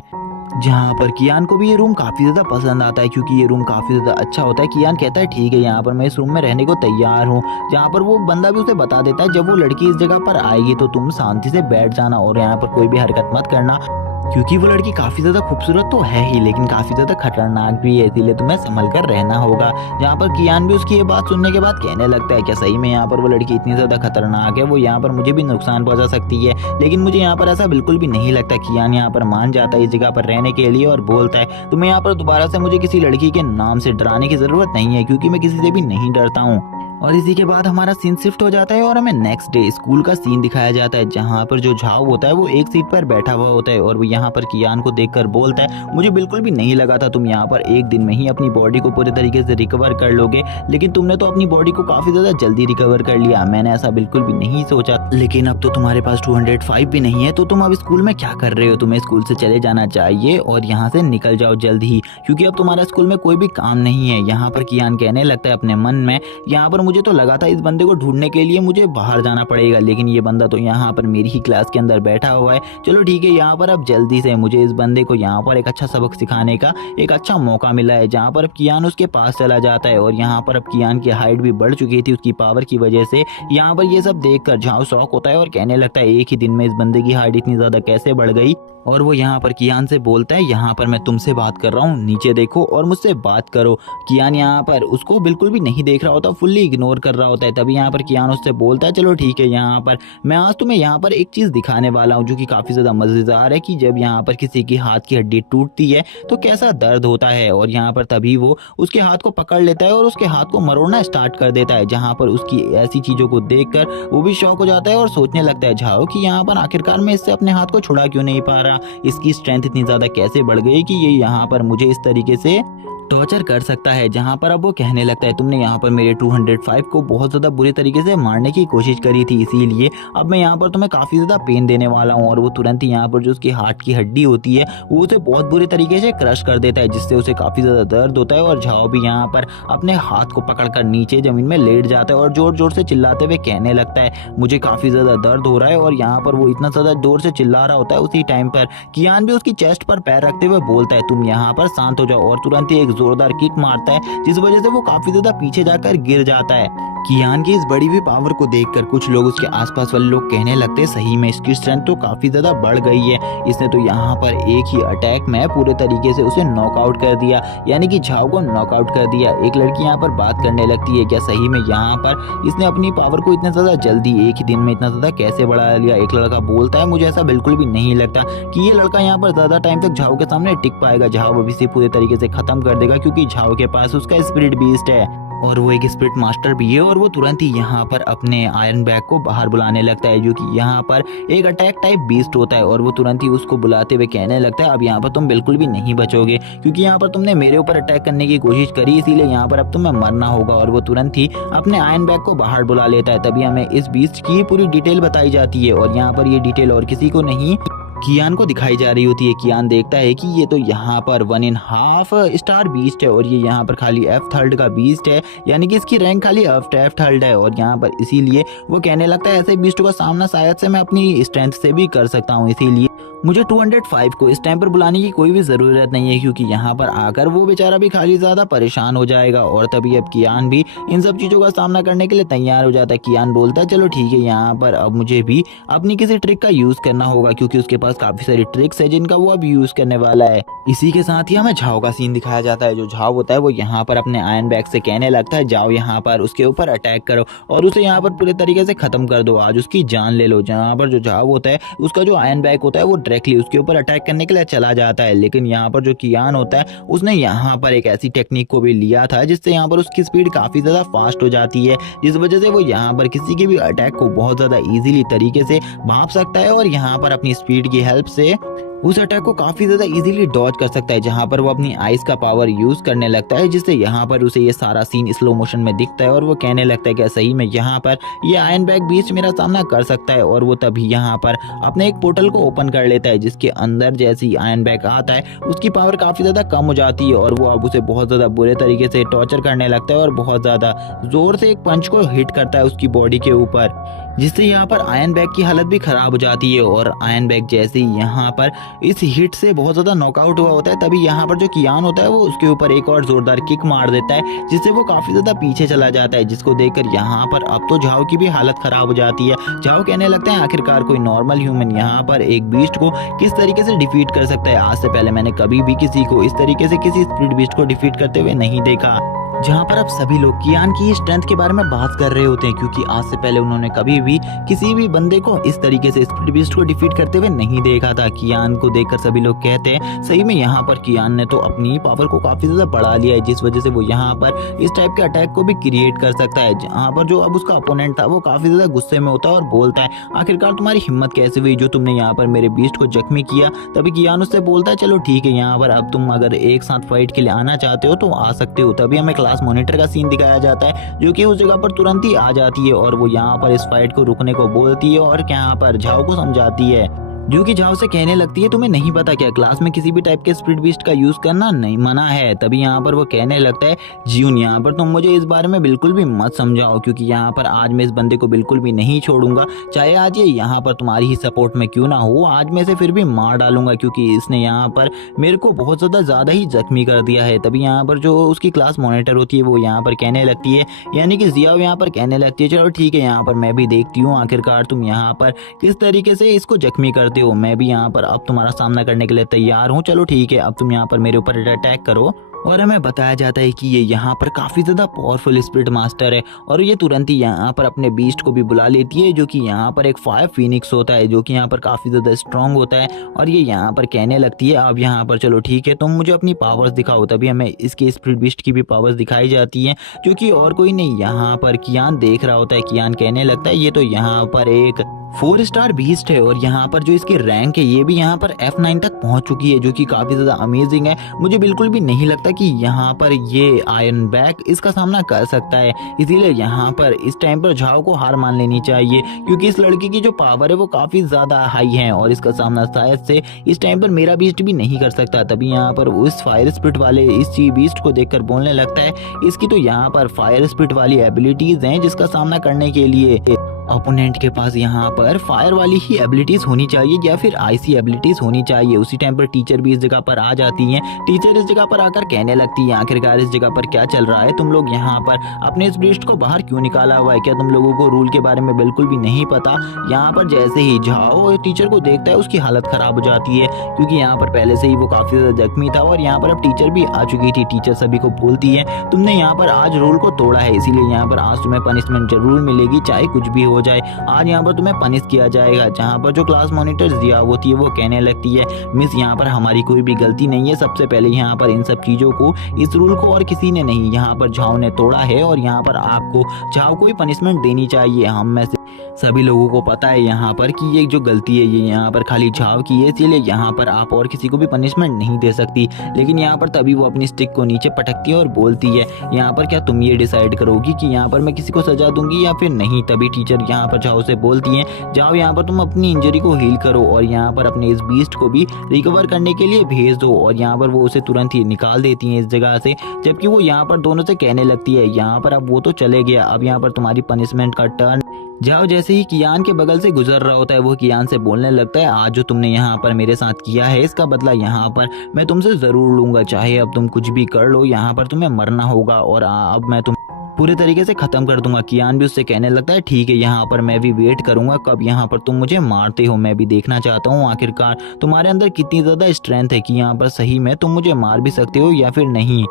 जहाँ पर कियान को भी ये रूम काफ़ी ज़्यादा पसंद आता है क्योंकि ये रूम काफ़ी ज़्यादा अच्छा होता है। कियान कहता है ठीक है यहाँ पर मैं इस रूम में रहने को तैयार हूँ। जहाँ पर वो बंदा भी उसे बता देता है जब वो लड़की इस जगह पर आएगी तो तुम शांति से बैठ जाना और यहाँ पर कोई भी हरकत मत करना क्योंकि वो लड़की काफ़ी ज़्यादा खूबसूरत तो है ही लेकिन काफ़ी ज़्यादा खतरनाक भी है, इसीलिए तुम्हें संभल कर रहना होगा। जहाँ पर कियान भी उसकी ये बात सुनने के बाद कहने लगता है क्या सही में यहाँ पर वो लड़की इतनी ज़्यादा खतरनाक है, वो यहाँ पर मुझे भी नुकसान पहुँचा सकती है। लेकिन मुझे यहाँ पर ऐसा बिल्कुल भी नहीं लगता। कियान यहाँ पर मान जाता है इस जगह पर रहने के लिए और बोलता है तुम्हें यहाँ पर दोबारा से मुझे किसी लड़की के नाम से डराने की ज़रूरत नहीं है क्योंकि मैं किसी से भी नहीं डरता हूँ। और इसी के बाद हमारा सीन शिफ्ट हो जाता है और हमें नेक्स्ट डे स्कूल का सीन दिखाया जाता है जहाँ पर जो झाव होता है वो एक सीट पर बैठा हुआ होता है और वो यहाँ पर कियान को देखकर बोलता है मुझे बिल्कुल भी नहीं लगा था तुम यहाँ पर एक दिन में ही अपनी बॉडी को पूरे तरीके से रिकवर कर लोगे, लेकिन तुमने तो अपनी बॉडी को काफ़ी ज़्यादा जल्दी रिकवर कर लिया, मैंने ऐसा बिल्कुल भी नहीं सोचा। लेकिन अब तो तुम्हारे पास 205 भी नहीं है तो तुम अब स्कूल में क्या कर रहे हो, तुम्हें स्कूल से चले जाना चाहिए और यहाँ से निकल जाओ जल्द ही क्योंकि अब तुम्हारा स्कूल में कोई भी काम नहीं है। यहाँ पर कियान कहने लगता है अपने मन में यहाँ पर मुझे तो लगा था इस बंदे को ढूंढने के लिए मुझे बाहर जाना पड़ेगा, लेकिन ये बंदा तो यहाँ पर मेरी ही क्लास के अंदर बैठा हुआ है। चलो ठीक है, यहाँ पर अब जल्दी से मुझे इस बंदे को यहाँ पर एक अच्छा सबक सिखाने का एक अच्छा मौका मिला है। जहाँ पर अब कियान उसके पास चला जाता है और यहाँ पर अब कियान की हाइट भी बढ़ चुकी थी उसकी पावर की वजह से। यहाँ पर ये सब देखकर झाओ शौक होता है और कहने लगता है एक ही दिन में इस बंदे की हाइट इतनी ज्यादा कैसे बढ़ गई। और वो यहाँ पर कियान से बोलता है यहाँ पर मैं तुमसे बात कर रहा हूँ, नीचे देखो और मुझसे बात करो। कियान यहाँ पर उसको बिल्कुल भी नहीं देख रहा होता, फुल्ली इग्नोर कर रहा होता है। तभी यहाँ पर कियान उससे बोलता है चलो ठीक है, यहाँ पर मैं आज तुम्हें यहाँ पर एक चीज़ दिखाने वाला हूँ जो कि काफ़ी ज़्यादा मज़ेदार है कि जब यहाँ पर किसी की हाथ की हड्डी टूटती है तो कैसा दर्द होता है। और यहाँ पर तभी वो उसके हाथ को पकड़ लेता है और उसके हाथ को मरोड़ना स्टार्ट कर देता है। जहाँ पर उसकी ऐसी चीज़ों को देख कर वो भी शौक हो जाता है और सोचने लगता है झाओ कि यहाँ पर आखिरकार मैं इससे अपने हाथ को छुड़ा क्यों नहीं पा रहा, इसकी स्ट्रेंथ इतनी ज़्यादा कैसे बढ़ गई कि ये यहाँ पर मुझे इस तरीके से टॉर्चर कर सकता है। जहाँ पर अब वो कहने लगता है तुमने यहाँ पर मेरे 205 को बहुत ज़्यादा बुरे तरीके से मारने की कोशिश करी थी, इसीलिए अब मैं यहाँ पर तुम्हें काफ़ी ज़्यादा पेन देने वाला हूँ। और वो तुरंत ही यहाँ पर जो उसकी हार्ट की हड्डी होती है वो उसे बहुत बुरे तरीके से क्रश कर देता है जिससे उसे काफ़ी ज़्यादा दर्द होता है। और झाओ भी यहाँ पर अपने हाथ को पकड़कर नीचे ज़मीन में लेट जाता है और ज़ोर ज़ोर से चिल्लाते हुए कहने लगता है मुझे काफ़ी ज़्यादा दर्द हो रहा है। और यहाँ पर वो इतना ज़्यादा जोर से चिल्ला रहा होता है उसी टाइम पर कियान भी उसकी चेस्ट पर पैर रखते हुए बोलता है तुम यहाँ पर शांत हो जाओ, और तुरंत ही एक जोरदार किक मारता है जिस वजह से वो काफी ज्यादा पीछे जाकर गिर जाता है। कियान की इस बड़ी हुई पावर को देखकर कुछ लोग उसके आसपास वाले लोग कहने लगते हैं सही में इसकी स्ट्रेंथ तो काफी ज्यादा बढ़ गई है, इसने तो यहाँ पर एक ही अटैक में पूरे तरीके से उसे नॉकआउट कर दिया, यानी कि झाओ को नॉकआउट कर दिया। एक लड़की यहाँ पर बात करने लगती है क्या सही में यहाँ पर इसने अपनी पावर को इतना ज्यादा जल्दी एक ही दिन में इतना ज्यादा कैसे बढ़ा लिया। एक लड़का बोलता है मुझे ऐसा बिल्कुल भी नहीं लगता कि ये लड़का यहाँ पर ज्यादा टाइम तक झाओ के सामने टिक पाएगा, झाओ अभी से पूरे तरीके से खत्म कर देगा पड़ेगा क्योंकि झाओ के पास उसका स्पिरिट बीस्ट है और वो एक स्पिरिट मास्टर भी है। और वो तुरंत ही यहाँ पर अपने आयरन बैग को बाहर बुलाने लगता है जो कि यहाँ पर एक अटैक टाइप बीस्ट होता है। और वो तुरंत ही उसको बुलाते हुए कहने लगता है अब यहाँ पर तुम बिल्कुल भी नहीं बचोगे क्योंकि यहाँ पर तुमने मेरे ऊपर अटैक करने की कोशिश करी, इसीलिए यहाँ पर अब तुम्हें मरना होगा। और वो तुरंत ही अपने आयरन बैग को बाहर बुला लेता है। तभी हमें इस बीस्ट की पूरी डिटेल बताई जाती है और यहाँ पर ये डिटेल और किसी को नहीं कियान को दिखाई जा रही होती है। कियान देखता है कि ये तो यहाँ पर 1.5 स्टार बीस्ट है और ये यहाँ पर खाली F3 का बीस्ट है, यानी कि इसकी रैंक खाली F3 है। और यहाँ पर इसीलिए वो कहने लगता है ऐसे बीस्ट का सामना शायद से मैं अपनी स्ट्रेंथ से भी कर सकता हूँ, इसीलिए मुझे 205 को इस टाइम पर बुलाने की कोई भी ज़रूरत नहीं है क्योंकि यहाँ पर आकर वो बेचारा भी खाली ज़्यादा परेशान हो जाएगा। और तभी अब कियान भी इन सब चीज़ों का सामना करने के लिए तैयार हो जाता है। कियान बोलता है चलो ठीक है, यहाँ पर अब मुझे भी अपनी किसी ट्रिक का यूज़ करना होगा क्योंकि उसके पास काफ़ी सारी ट्रिक्स है जिनका वो अब यूज़ करने वाला है। इसी के साथ ही हमें झाओ का सीन दिखाया जाता है। जो झाओ होता है वो यहाँ पर अपने आयरन बैग से कहने लगता है जाओ यहाँ पर उसके ऊपर अटैक करो और उसे यहाँ पर पूरे तरीके से ख़त्म कर दो, आज उसकी जान ले लो। यहाँ पर जो झाओ होता है उसका जो आयरन बैग होता है वो डायरेक्टली उसके ऊपर अटैक करने के लिए चला जाता है। लेकिन यहाँ पर जो कियान होता है उसने यहाँ पर एक ऐसी टेक्निक को भी लिया था जिससे यहाँ पर उसकी स्पीड काफ़ी ज़्यादा फास्ट हो जाती है, जिस वजह से वो यहाँ पर किसी के भी अटैक को बहुत ज़्यादा ईजिली तरीके से भाप सकता है और यहाँ पर अपनी स्पीड की हेल्प से उस अटैक को काफ़ी ज़्यादा इजीली डॉज कर सकता है। जहाँ पर वो अपनी आइज़ का पावर यूज़ करने लगता है जिससे यहाँ पर उसे ये सारा सीन स्लो मोशन में दिखता है और वो कहने लगता है कि सही में यहाँ पर ये आयरन बैग बीस्ट मेरा सामना कर सकता है। और वो तभी यहाँ पर अपने एक पोर्टल को ओपन कर लेता है जिसके अंदर जैसे ही आयरन बैग आता है उसकी पावर काफ़ी ज़्यादा कम हो जाती है और वो अब उसे बहुत ज़्यादा बुरे तरीके से टॉर्चर करने लगता है और बहुत ज़्यादा ज़ोर से एक पंच को हिट करता है उसकी बॉडी के ऊपर, जिससे यहाँ पर आयरन बैग की हालत भी खराब हो जाती है। और आयरन बैग जैसे ही यहाँ पर इस हिट से बहुत ज़्यादा नॉकआउट हुआ होता है तभी यहाँ पर जो कियान होता है वो उसके ऊपर एक और जोरदार किक मार देता है जिससे वो काफ़ी ज़्यादा पीछे चला जाता है, जिसको देखकर यहाँ पर अब तो झाओ की भी हालत खराब हो जाती है। झाओ कहने लगता है आखिरकार कोई नॉर्मल ह्यूमन यहाँ पर एक बीस्ट को किस तरीके से डिफीट कर सकता है, आज से पहले मैंने कभी भी किसी को इस तरीके से किसी स्पिरिट बीस्ट को डिफीट करते हुए नहीं देखा। जहाँ पर अब सभी लोग कियान की स्ट्रेंथ के बारे में बात कर रहे होते हैं क्योंकि आज से पहले उन्होंने कभी भी किसी भी बंदे को इस तरीके से स्पिरिट बीस्ट को डिफीट करते हुए नहीं देखा था। कियान को देखकर सभी लोग कहते हैं सही में यहाँ पर कियान ने तो अपनी पावर को काफ़ी ज़्यादा बढ़ा लिया है, जिस वजह से वो यहाँ पर इस टाइप के अटैक को भी क्रिएट कर सकता है। जहाँ पर जो अब उसका अपोनेंट था वो काफ़ी ज़्यादा गुस्से में होता है और बोलता है आखिरकार तुम्हारी हिम्मत कैसे हुई जो तुमने यहाँ पर मेरे बीस्ट को जख्मी किया। तभी कियान उससे बोलता है चलो ठीक है, यहाँ पर अब तुम अगर एक साथ फाइट के लिए आना चाहते हो तो आ सकते हो। तभी हमें क्लास मॉनिटर का सीन दिखाया जाता है जो कि उस जगह पर तुरंत ही आ जाती है और वो यहाँ पर इस फाइट को रुकने को बोलती है और यहाँ पर झाओ को समझाती है, जो कि झाओ से कहने लगती है तुम्हें नहीं पता क्या क्लास में किसी भी टाइप के स्पिरिट बीस्ट का यूज करना नहीं मना है। तभी यहाँ पर वो कहने लगता है जियून यहाँ पर तुम मुझे इस बारे में बिल्कुल भी मत समझाओ क्योंकि यहाँ पर आज मैं इस बंदे को बिल्कुल भी नहीं छोड़ूंगा, चाहे आज ये यहाँ पर तुम्हारी ही सपोर्ट में क्यों ना हो, आज मैं इसे फिर भी मार डालूंगा क्योंकि इसने यहाँ पर मेरे को बहुत ज़्यादा ही जख्मी कर दिया है। तभी यहाँ पर जो उसकी क्लास मॉनिटर होती है वो यहाँ पर कहने लगती है, यानी कि जियाओ यहाँ पर कहने लगती है चलो ठीक है, यहाँ पर मैं भी देखती हूँ आखिरकार तुम यहाँ पर किस तरीके से इसको जख्मी करते हो, मैं भी यहाँ पर अब तुम्हारा सामना करने के लिए तैयार हूँ। चलो ठीक है, अब तुम यहाँ पर मेरे ऊपर अटैक करो। और हमें बताया जाता है कि ये यहाँ पर काफ़ी ज़्यादा पावरफुल स्पिरिट मास्टर है और ये तुरंत ही यहाँ पर अपने बीस्ट को भी बुला लेती है जो कि यहाँ पर एक फायर फिनिक्स होता है जो कि यहाँ पर काफ़ी ज़्यादा स्ट्रांग होता है। और ये यहाँ पर कहने लगती है अब यहाँ पर चलो ठीक है तुम मुझे अपनी पावर्स दिखाओ। तभी हमें इसके स्पिरिट बीस्ट की भी पावर्स दिखाई जाती हैं जो कि और कोई नहीं यहाँ पर कियान देख रहा होता है। कियान कहने लगता है ये तो यहाँ पर एक 4 स्टार बीस्ट है और यहाँ पर जो इसकी रैंक है ये भी यहाँ पर F9 तक पहुँच चुकी है जो कि काफ़ी ज़्यादा अमेजिंग है। मुझे बिल्कुल भी नहीं लगता कि यहाँ पर ये आयरन बैग इसका सामना कर सकता है, इसीलिए यहाँ पर इस टाइम पर झाओ को हार मान लेनी चाहिए क्योंकि इस लड़के की जो पावर है वो काफ़ी ज़्यादा हाई है और इसका सामना शायद से इस टाइम पर मेरा बीस्ट भी नहीं कर सकता। तभी यहाँ पर उस फायर स्पिरिट वाले इस बीस्ट को देखकर बोलने लगता है इसकी तो यहाँ पर फायर स्पिरिट वाली एबिलिटीज़ हैं जिसका सामना करने के लिए अपोनेंट के पास यहाँ पर फायर वाली ही एबिलिटीज होनी चाहिए या फिर आईसी एबिलिटीज होनी चाहिए। उसी टाइम पर टीचर भी इस जगह पर आ जाती हैं। टीचर इस जगह पर आकर कहने लगती है आखिरकार इस जगह पर क्या चल रहा है, तुम लोग यहाँ पर अपने इस बीस्ट को बाहर क्यों निकाला हुआ है, क्या तुम लोगों को रूल के बारे में बिल्कुल भी नहीं पता। यहाँ पर जैसे ही झाओ टीचर को देखता है उसकी हालत खराब हो जाती है क्योंकि यहाँ पर पहले से ही वो काफी ज्यादा जख्मी था और यहाँ पर अब टीचर भी आ चुकी थी। टीचर सभी को बोलती है तुमने यहाँ पर आज रूल को तोड़ा है, इसीलिए यहाँ पर आज तुम्हें पनिशमेंट जरूर मिलेगी चाहे कुछ भी हो हो जाए, आज यहाँ पर तुम्हें पनिश किया जाएगा। जहाँ पर जो क्लास मॉनिटर जिया होती है वो कहने लगती है, मिस यहाँ पर हमारी कोई भी गलती नहीं है, सबसे पहले यहाँ पर इन सब चीज़ों को, इस रूल को और किसी ने नहीं, यहाँ पर झाओ ने तोड़ा है और यहाँ पर आपको झाओ को ही पनिशमेंट देनी चाहिए। हम में से सभी लोगों को पता है यहाँ पर कि ये जो गलती है ये यहाँ पर खाली झाव की है, इसलिए यहाँ पर आप और किसी को भी पनिशमेंट नहीं दे सकती। लेकिन यहाँ पर तभी वो अपनी स्टिक को नीचे पटकती है और बोलती है, यहाँ पर क्या तुम ये डिसाइड करोगी कि यहाँ पर मैं किसी को सजा दूंगी या फिर नहीं। तभी टीचर यहाँ पर झाओ से बोलती है, जाओ यहाँ पर तुम अपनी इंजरी को हील करो और यहाँ पर अपने इस बीस्ट को भी रिकवर करने के लिए भेज दो। और यहाँ पर वो उसे तुरंत ही निकाल देती है इस जगह से, जबकि वो यहाँ पर दोनों से कहने लगती है, यहाँ पर अब वो तो चले गया, अब यहाँ पर तुम्हारी पनिशमेंट का टर्न। जाओ जैसे ही कियान के बगल से गुजर रहा होता है वो कियान से बोलने लगता है, आज जो तुमने यहाँ पर मेरे साथ किया है इसका बदला यहाँ पर मैं तुमसे ज़रूर लूँगा, चाहे अब तुम कुछ भी कर लो, यहाँ पर तुम्हें मरना होगा और अब मैं तुम पूरे तरीके से ख़त्म कर दूंगा। कियान भी उससे कहने लगता है, ठीक है यहाँ पर मैं भी वेट करूंगा कब यहाँ पर तुम मुझे मारते हो, मैं भी देखना चाहता हूँ आखिरकार तुम्हारे अंदर कितनी ज़्यादा स्ट्रेंथ है कि यहाँ पर सही में तुम मुझे मार भी सकते हो या फिर नहीं।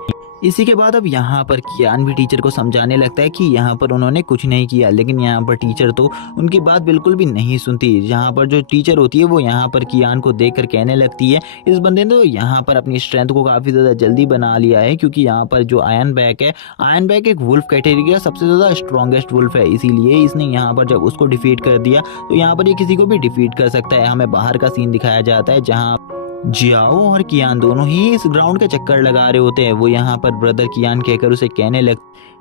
इसी के बाद अब यहाँ पर कियान भी टीचर को समझाने लगता है कि यहाँ पर उन्होंने कुछ नहीं किया, लेकिन यहाँ पर टीचर तो उनकी बात बिल्कुल भी नहीं सुनती। यहाँ पर जो टीचर होती है वो यहाँ पर कियान को देखकर कहने लगती है, इस बंदे ने तो यहाँ पर अपनी स्ट्रेंथ को काफ़ी ज़्यादा जल्दी बना लिया है, क्योंकि यहाँ पर जो आयरन बैक है, आयरन बैक एक वुल्फ कैटेगरी का सबसे ज़्यादा स्ट्रॉन्गेस्ट वुल्फ है, इसीलिए इसने यहाँ पर जब उसको डिफीट कर दिया तो यहाँ पर ये किसी को भी डिफीट कर सकता है। हमें बाहर का सीन दिखाया जाता है जहाँ जियाओ और कियान दोनों ही इस ग्राउंड के चक्कर लगा रहे होते हैं। वो यहाँ पर ब्रदर कियान कहकर उसे कहने लग,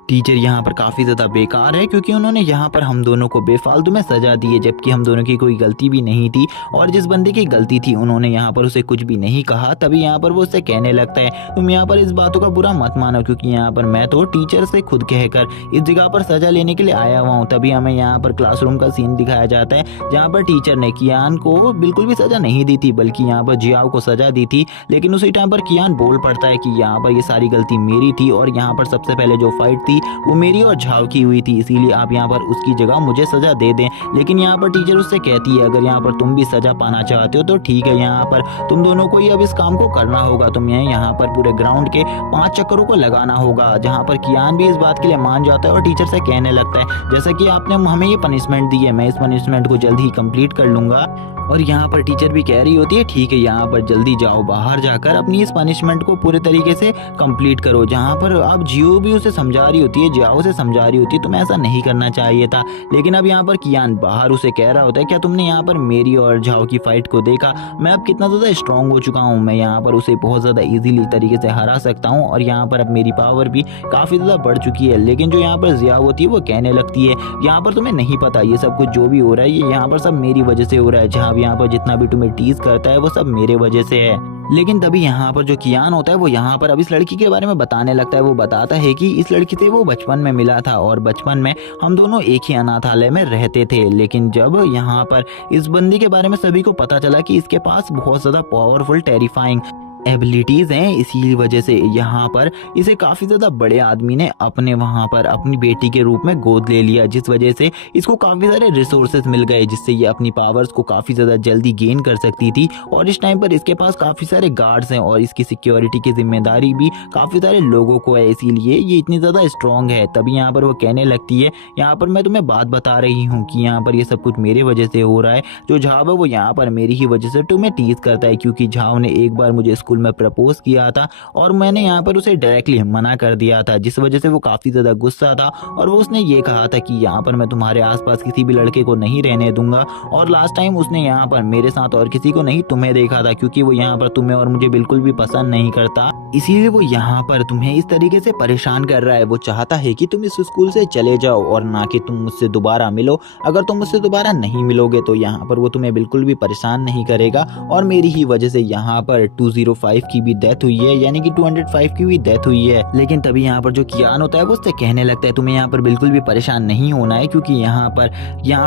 टीचर यहाँ पर काफ़ी ज़्यादा बेकार है, क्योंकि उन्होंने यहाँ पर हम दोनों को बेफालतू में सजा दी है, जबकि हम दोनों की कोई गलती भी नहीं थी और जिस बंदे की गलती थी उन्होंने यहाँ पर उसे कुछ भी नहीं कहा। तभी यहाँ पर वो उससे कहने लगता है, तुम यहाँ पर इस बातों का बुरा मत मानो, क्योंकि यहाँ पर मैं तो टीचर से खुद कहकर इस जगह पर सजा लेने के लिए आया हुआ हूँ। तभी हमें यहाँ पर क्लासरूम का सीन दिखाया जाता है जहाँ पर टीचर ने कियान को बिल्कुल भी सजा नहीं दी थी, बल्कि यहाँ पर जियाओ को सजा दी थी। लेकिन उसी टाइम पर कियान बोल पड़ता है कि यहाँ पर ये सारी गलती मेरी थी और यहाँ पर सबसे पहले जो फाइट थी वो मेरी और झाव की हुई थी, इसीलिए आप यहाँ पर उसकी जगह मुझे सजा दे दें। लेकिन यहाँ पर टीचर उससे कहती है, अगर यहाँ पर तुम भी सजा पाना चाहते हो तो ठीक है, यहाँ पर तुम दोनों को ही अब इस काम को करना होगा, तुम्हें यहाँ पर पूरे ग्राउंड के 5 चक्करों को लगाना होगा। जहाँ पर कियान भी इस बात के लिए मान जाता है और टीचर से कहने लगता है, जैसा कि आपने हमें ये पनिशमेंट दी है, मैं इस पनिशमेंट को जल्द ही कंप्लीट कर लूंगा। और यहाँ पर टीचर भी कह रही होती है, ठीक है यहाँ पर जल्दी जाओ, बाहर जाकर अपनी इस पनिशमेंट को पूरे तरीके से कंप्लीट करो। जहाँ पर अब जियो भी उसे समझा रही होती है, जियाओ से समझा रही होती है तुम्हें ऐसा नहीं करना चाहिए था, लेकिन अब यहाँ पर कियान बाहर उसे कह रहा होता है, क्या तुमने यहाँ पर मेरी और झाओ की फाइट को देखा, मैं अब कितना ज़्यादा स्ट्रॉन्ग हो चुका हूँ, मैं यहाँ पर उसे बहुत ज़्यादा ईजिली तरीके से हरा सकता हूँ और यहाँ पर अब मेरी पावर भी काफ़ी ज़्यादा बढ़ चुकी है। लेकिन जो यहाँ पर जिया होती है वो कहने लगती है, यहाँ पर तुम्हें नहीं पता ये सब कुछ जो भी हो रहा है ये यहाँ पर सब मेरी वजह से हो रहा है, जहाँ यहाँ पर जितना भी तुम्हें टीज करता है वो सब मेरे वजह से है। लेकिन तभी यहाँ पर जो कियान होता है वो यहाँ पर अब इस लड़की के बारे में बताने लगता है। वो बताता है कि इस लड़की से वो बचपन में मिला था और बचपन में हम दोनों एक ही अनाथालय में रहते थे। लेकिन जब यहाँ पर इस बंदी के बारे में सभी को पता चला कि इसके पास बहुत ज़्यादा पावरफुल टेरिफाइंग एबिलिटीज़ हैं, इसी वजह से यहाँ पर इसे काफ़ी ज़्यादा बड़े आदमी ने अपने वहाँ पर अपनी बेटी के रूप में गोद ले लिया, जिस वजह से इसको काफ़ी सारे रिसोर्सेज मिल गए जिससे ये अपनी पावर्स को काफ़ी ज़्यादा जल्दी गेन कर सकती थी। और इस टाइम पर इसके पास काफ़ी सारे गार्ड्स हैं और इसकी सिक्योरिटी की जिम्मेदारी भी काफ़ी सारे लोगों को है, इसीलिए ये इतनी ज़्यादा स्ट्रॉन्ग है। तभी यहाँ पर वो कहने लगती है, यहाँ पर मैं तुम्हें बात बता रही हूँ कि यहाँ पर ये सब कुछ मेरे वजह से हो रहा है। जो झाव है वो यहाँ पर मेरी ही वजह से तुम्हें टीज करता है, क्योंकि झाव ने एक बार मुझे स्कूल में प्रपोज किया था और मैंने यहाँ पर उसे डायरेक्टली मना कर दिया था, जिस वजह से वो काफ़ी ज़्यादा गुस्सा था और वो उसने ये कहा था कि यहाँ पर मैं तुम्हारे आसपास किसी भी लड़के को नहीं रहने दूंगा। और लास्ट टाइम उसने यहाँ पर मेरे साथ और किसी को नहीं तुम्हें देखा था, क्योंकि वो यहाँ पर तुम्हें और मुझे बिल्कुल भी पसंद नहीं करता, इसीलिए वो यहाँ पर तुम्हें इस तरीके से परेशान कर रहा है। वो चाहता है कि तुम इस स्कूल से चले जाओ और ना कि तुम मुझसे दोबारा मिलो। अगर तुम मुझसे दोबारा नहीं मिलोगे तो यहाँ पर वो तुम्हें बिल्कुल भी परेशान नहीं करेगा और मेरी ही वजह से यहाँ पर 205 की भी डेथ हुई है, यानी कि 205 की भी डेथ हुई है। लेकिन तभी यहाँ पर जो कियान होता है वो उससे कहने लगता है, तुम्हें यहाँ पर बिल्कुल भी परेशान नहीं होना है, क्योंकि यहाँ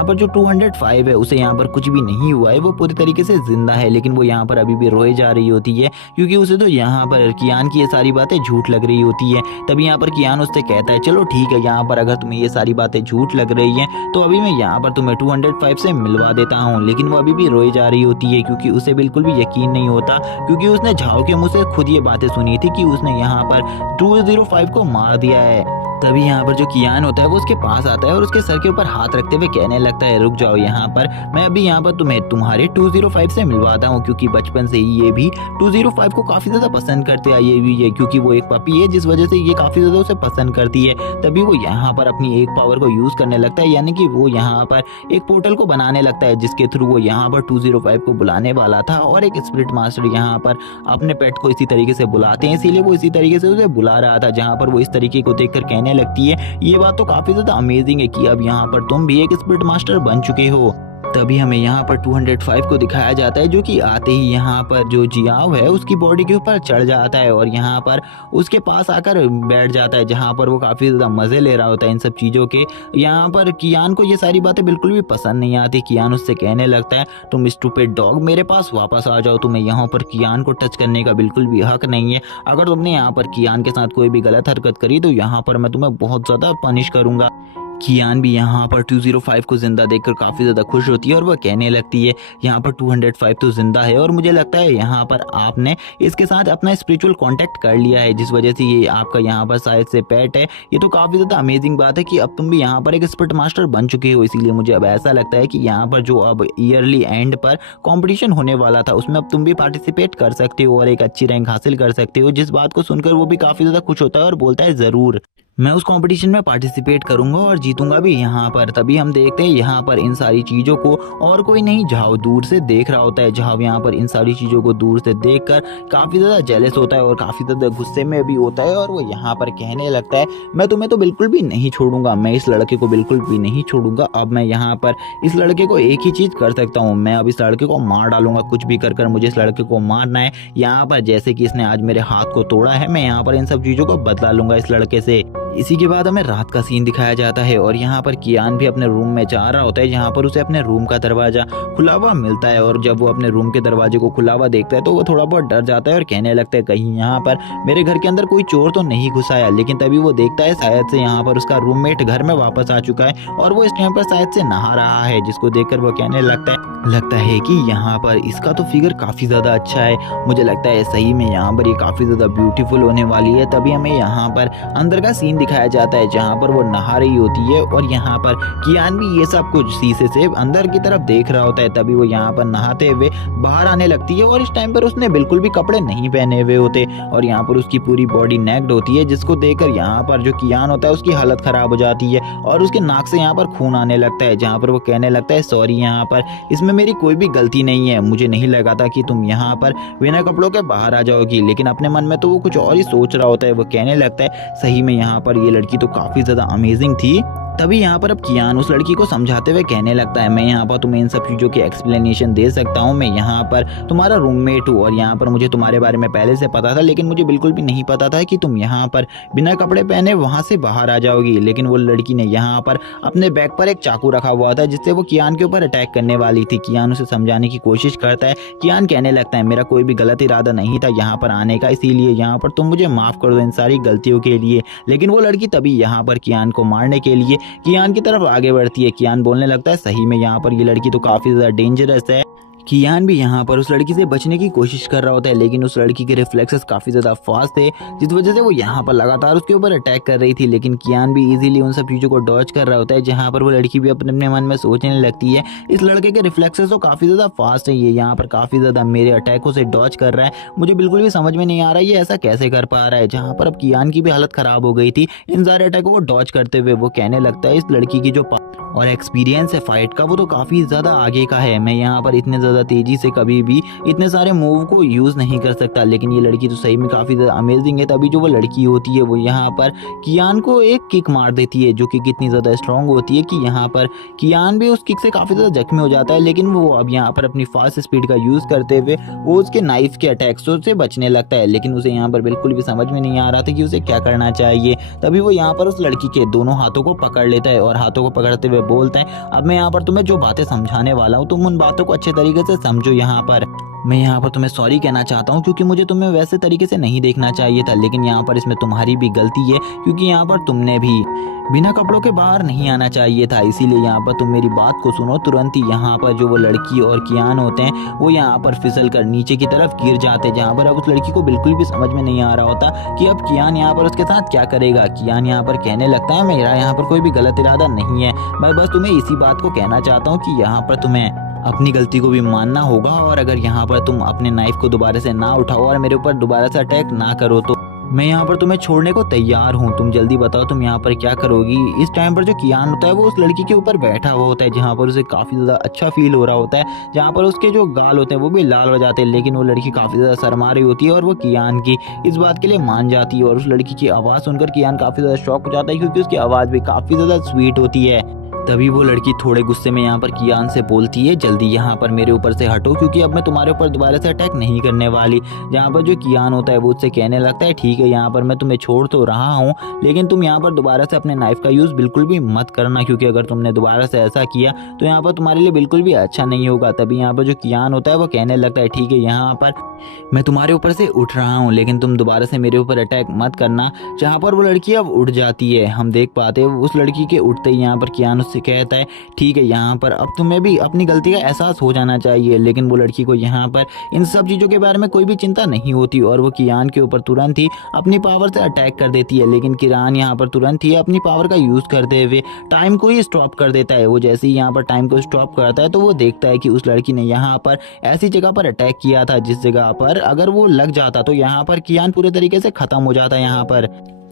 पर जो 205 है उसे यहाँ पर कुछ भी नहीं हुआ है, वो पूरी तरीके से जिंदा है। लेकिन वो यहाँ पर अभी भी रोए जा रही होती है, क्योंकि उसे तो यहाँ पर कियान की ये सारी बातें झूठ लग रही होती है। तभी यहाँ पर कियान उससे कहता है, चलो ठीक है, यहाँ पर अगर तुम्हें ये सारी बातें झूठ लग रही हैं तो अभी मैं यहाँ पर तुम्हें 205 से मिलवा देता हूँ। लेकिन वो अभी भी रोई जा रही होती है, क्योंकि उसे बिल्कुल भी यकीन नहीं होता, क्योंकि उसने झाओ के मुँह से खुद ये बातें सुनी थी कि उसने यहाँ पर 205 को मार दिया है। तभी यहाँ पर जो कियान होता है वो उसके पास आता है और उसके सर के ऊपर हाथ रखते हुए कहने लगता है, रुक जाओ यहाँ पर, मैं अभी यहाँ पर तुम्हें तुम्हारे 205 से मिलवाता हूँ, क्योंकि बचपन से ही ये भी 205 को काफी ज्यादा पसंद करते आई हुई है, क्योंकि वो एक पपी है जिस वजह से ये काफी ज्यादा उसे पसंद करती है। तभी वो यहाँ पर अपनी एक पावर को यूज करने लगता है, यानी कि वो यहाँ पर एक पोर्टल को बनाने लगता है जिसके थ्रू वो यहाँ पर 205 को बुलाने वाला था। और एक स्पिरिट मास्टर यहाँ पर अपने पेट को इसी तरीके से बुलाते हैं, इसीलिए वो इसी तरीके से उसे बुला रहा था, जहाँ पर वो इस तरीके को देखकर कहने लगती है, ये बात तो काफी ज्यादा अमेजिंग है कि अब यहाँ पर तुम भी एक स्पिरिट मास्टर बन चुके हो। तभी हमें यहाँ पर 205 को दिखाया जाता है, जो कि आते ही यहाँ पर जो जियाव है उसकी बॉडी के ऊपर चढ़ जाता है और यहाँ पर उसके पास आकर बैठ जाता है, जहाँ पर वो काफ़ी ज़्यादा मज़े ले रहा होता है इन सब चीज़ों के। यहाँ पर कियान को ये सारी बातें बिल्कुल भी पसंद नहीं आती। कियान उससे कहने लगता है, तुम स्टूपिड डॉग मेरे पास वापस आ जाओ, तुम्हें यहाँ पर कियान को टच करने का बिल्कुल भी हक नहीं है। अगर तुमने यहाँ पर कियान के साथ कोई भी गलत हरकत करी तो यहाँ पर मैं तुम्हें बहुत ज़्यादा पनिश करूँगा। कियान भी यहाँ पर 205 को जिंदा देखकर काफ़ी ज़्यादा खुश होती है और वह कहने लगती है, यहाँ पर 205 तो जिंदा है और मुझे लगता है यहाँ पर आपने इसके साथ अपना स्पिरिचुअल कांटेक्ट कर लिया है, जिस वजह से ये आपका यहाँ पर शायद से पेट है। ये तो काफ़ी ज़्यादा अमेजिंग बात है कि अब तुम भी यहाँ पर एक स्पिरिट मास्टर बन चुके हो। इसीलिए मुझे अब ऐसा लगता है कि यहाँ पर जो अब ईयरली एंड पर कॉम्पिटिशन होने वाला था उसमें अब तुम भी पार्टिसिपेट कर सकते हो और एक अच्छी रैंक हासिल कर सकते हो। जिस बात को सुनकर वो भी काफ़ी ज़्यादा खुश होता है और बोलता है, ज़रूर मैं उस कंपटीशन में पार्टिसिपेट करूंगा और जीतूंगा भी यहाँ पर। तभी हम देखते हैं यहाँ पर इन सारी चीज़ों को और कोई नहीं झाव दूर से देख रहा होता है। झाव यहाँ पर इन सारी चीज़ों को दूर से देखकर काफ़ी ज़्यादा जेलस होता है और काफ़ी ज़्यादा गुस्से में भी होता है और वो यहाँ पर कहने लगता है, मैं तुम्हें तो बिल्कुल भी नहीं छोड़ूंगा, मैं इस लड़के को बिल्कुल भी नहीं छोड़ूंगा। अब मैं यहाँ पर इस लड़के को एक ही चीज़ कर सकता हूँ, मैं अब इस लड़के को मार डालूंगा, कुछ भी कर मुझे इस लड़के को मारना है। यहाँ पर जैसे कि इसने आज मेरे हाथ को तोड़ा है, मैं यहाँ पर इन सब चीज़ों को बदला लूंगा इस लड़के से। इसी के बाद हमें रात का सीन दिखाया जाता है और यहाँ पर कियान भी अपने रूम में जा रहा होता है, जहाँ पर उसे अपने रूम का दरवाजा खुला हुआ मिलता है। और जब वो अपने रूम के दरवाजे को खुला हुआ देखता है तो वो थोड़ा बहुत डर जाता है और कहने लगता है, कहीं यहाँ पर मेरे घर के अंदर कोई चोर तो नहीं घुस आया। लेकिन तभी वो देखता है शायद से यहाँ पर उसका रूममेट घर में वापस आ चुका है और वो इस टाइम पर शायद से नहा रहा है, जिसको देखकर वो कहने लगता है कि यहाँ पर इसका तो फिगर काफ़ी ज़्यादा अच्छा है, मुझे लगता है सही में यहाँ पर ये काफ़ी ज़्यादा ब्यूटीफुल होने वाली है। तभी हमें यहाँ पर अंदर का सीन दिखाया जाता है, जहाँ पर वो नहा रही होती है और यहाँ पर कियान भी ये सब कुछ शीशे से अंदर की तरफ देख रहा होता है। तभी वो यहाँ पर नहाते हुए बाहर आने लगती है और इस टाइम पर उसने बिल्कुल भी कपड़े नहीं पहने हुए होते और यहाँ पर उसकी पूरी बॉडी नेक्ड होती है, जिसको देखकर यहाँ पर जो कियान होता है उसकी हालत खराब हो जाती है और उसके नाक से यहाँ पर खून आने लगता है, जहाँ पर वो कहने लगता है, सॉरी, यहाँ पर इसमें मेरी कोई भी गलती नहीं है, मुझे नहीं लगा था कि तुम यहाँ पर बिना कपड़ों के बाहर आ जाओगी। लेकिन अपने मन में तो वो कुछ और ही सोच रहा होता है। वो कहने लगता है, सही में यहाँ पर ये लड़की तो काफ़ी ज़्यादा अमेजिंग थी। तभी यहाँ पर अब कियान उस लड़की को समझाते हुए कहने लगता है, मैं यहाँ पर तुम्हें इन सब चीज़ों की एक्सप्लेनेशन दे सकता हूँ, मैं यहाँ पर तुम्हारा रूममेट हूँ और यहाँ पर मुझे तुम्हारे बारे में पहले से पता था, लेकिन मुझे बिल्कुल भी नहीं पता था कि तुम यहाँ पर बिना कपड़े पहने वहाँ से बाहर आ जाओगी। लेकिन वो लड़की ने यहाँ पर अपने बैग पर एक चाकू रखा हुआ था, जिससे वो कियान के ऊपर अटैक करने वाली थी। कियान उसे समझाने की कोशिश करता है। कियान कहने लगता है, मेरा कोई भी गलत इरादा नहीं था यहाँ पर आने का, इसीलिए यहाँ पर तुम मुझे माफ़ कर दो इन सारी गलतियों के लिए। लेकिन वो लड़की तभी यहाँ पर कियान को मारने के लिए कियान की तरफ आगे बढ़ती है। कियान बोलने लगता है, सही में यहाँ पर ये लड़की तो काफ़ी ज़्यादा डेंजरस है। कियान भी यहाँ पर उस लड़की से बचने की कोशिश कर रहा होता है, लेकिन उस लड़की के रिफ्लेक्सेस काफ़ी ज़्यादा फास्ट थे, जिस वजह से वो यहाँ पर लगातार उसके ऊपर अटैक कर रही थी। लेकिन कियान भी इजीली उन सब चीज़ों को डॉज कर रहा होता है, जहाँ पर वो लड़की भी अपने अपने मन में सोचने लगती है, इस लड़के के रिफ्लेक्सेस तो काफ़ी ज़्यादा फास्ट है, ये यहाँ पर काफ़ी ज़्यादा मेरे अटैकों से डॉज कर रहा है, मुझे बिल्कुल भी समझ में नहीं आ रहा है ये ऐसा कैसे कर पा रहा है। जहाँ पर अब कियान की भी हालत ख़राब हो गई थी इन सारे अटैकों को डॉज करते हुए। वो कहने लगता है, इस लड़की की जो और एक्सपीरियंस है फाइट का वो तो काफ़ी ज़्यादा आगे का है, मैं यहाँ पर इतने ज़्यादा तेज़ी से कभी भी इतने सारे मूव को यूज़ नहीं कर सकता। लेकिन ये लड़की तो सही में काफ़ी ज़्यादा अमेजिंग है। तभी जो वो लड़की होती है वो यहाँ पर कियान को एक किक मार देती है, जो कि कितनी ज़्यादा स्ट्रांग होती है कि यहाँ पर कियान भी उस किक से काफ़ी ज़्यादा जख्मी हो जाता है। लेकिन वो अब यहाँ पर अपनी फास्ट स्पीड का यूज़ करते हुए वो उसके नाइफ के अटैक्सों से बचने लगता है, लेकिन उसे यहाँ पर बिल्कुल भी समझ में नहीं आ रहा था कि उसे क्या करना चाहिए। तभी वो यहाँ पर उस लड़की के दोनों हाथों को पकड़ लेता है और हाथों को पकड़ते हुए हुए बोलता है अब मैं यहाँ पर तुम्हें जो बातें समझाने वाला हूँ तुम उन बातों को अच्छे तरीके से समझो। यहाँ पर मैं यहाँ पर तुम्हें सॉरी कहना चाहता हूँ क्योंकि मुझे तुम्हें वैसे तरीके से नहीं देखना चाहिए था, लेकिन यहाँ पर इसमें तुम्हारी भी गलती है क्योंकि यहाँ पर तुमने भी बिना कपड़ों के बाहर नहीं आना चाहिए था। इसीलिए यहाँ पर तुम मेरी बात को सुनो। तुरंत ही यहाँ पर जो वो लड़की और कियान होते हैं वो यहाँ पर फिसल कर नीचे की तरफ गिर जाते हैं, जहाँ पर अब उस लड़की को बिल्कुल भी समझ में नहीं आ रहा होता कि अब कियान यहाँ पर उसके साथ क्या करेगा। कियान यहाँ पर कहने लगता है मेरा यहाँ पर कोई भी गलत इरादा नहीं है, मैं बस तुम्हें इसी बात को कहना चाहता हूँ कि यहाँ पर तुम्हें अपनी गलती को भी मानना होगा और अगर यहाँ पर तुम अपने नाइफ को दोबारा से ना उठाओ और मेरे ऊपर दोबारा से अटैक ना करो तो मैं यहाँ पर तुम्हें छोड़ने को तैयार हूँ। तुम जल्दी बताओ तुम यहाँ पर क्या करोगी। इस टाइम पर जो कियान होता है वो उस लड़की के ऊपर बैठा हुआ होता है, जहाँ पर उसे काफ़ी ज़्यादा अच्छा फील हो रहा होता है, जहाँ पर उसके जो गाल होते हैं वो भी लाल हो जाते हैं, लेकिन वो लड़की काफ़ी ज़्यादा शर्मा रही होती है और वो कियान की इस बात के लिए मान जाती है। और उस लड़की की आवाज़ सुनकर कियान काफ़ी ज़्यादा शॉक हो जाता है क्योंकि उसकी आवाज़ भी काफ़ी ज़्यादा स्वीट होती है। तभी वो लड़की थोड़े गुस्से में यहाँ पर कियान से बोलती है जल्दी यहाँ पर मेरे ऊपर से हटो क्योंकि अब मैं तुम्हारे ऊपर दोबारा से अटैक नहीं करने वाली। जहाँ पर जो कियान होता है वो उससे कहने लगता है ठीक है यहाँ पर मैं तुम्हें छोड़ तो रहा हूँ लेकिन तुम यहाँ पर दोबारा से अपने नाइफ का यूज़ बिल्कुल भी मत करना क्योंकि अगर तुमने दोबारा से ऐसा किया तो यहाँ पर तुम्हारे लिए बिल्कुल भी अच्छा नहीं होगा। तभी यहाँ पर जो कियान होता है वो कहने लगता है ठीक है यहाँ पर मैं तुम्हारे ऊपर से उठ रहा हूँ लेकिन तुम दोबारा से मेरे ऊपर अटैक मत करना। जहाँ पर वो लड़की अब उठ जाती है, हम देख पाते हैं उस लड़की के उठते ही यहाँ पर कियान उससे कहता है ठीक है यहाँ पर अब तुम्हें भी अपनी गलती का एहसास हो जाना चाहिए। लेकिन वो लड़की को यहाँ पर इन सब चीज़ों के बारे में कोई भी चिंता नहीं होती और वो कियान के ऊपर तुरंत ही अपनी पावर से अटैक कर देती है। लेकिन कियान यहाँ पर तुरंत ही अपनी पावर का यूज़ करते हुए टाइम को ही स्टॉप कर देता है। वो जैसे ही यहाँ पर टाइम को स्टॉप करता है तो वो देखता है कि उस लड़की ने यहाँ पर ऐसी जगह पर अटैक किया था जिस जगह पर अगर वो लग जाता तो यहाँ पर कियान पूरे तरीके से खत्म हो जाता। यहाँ पर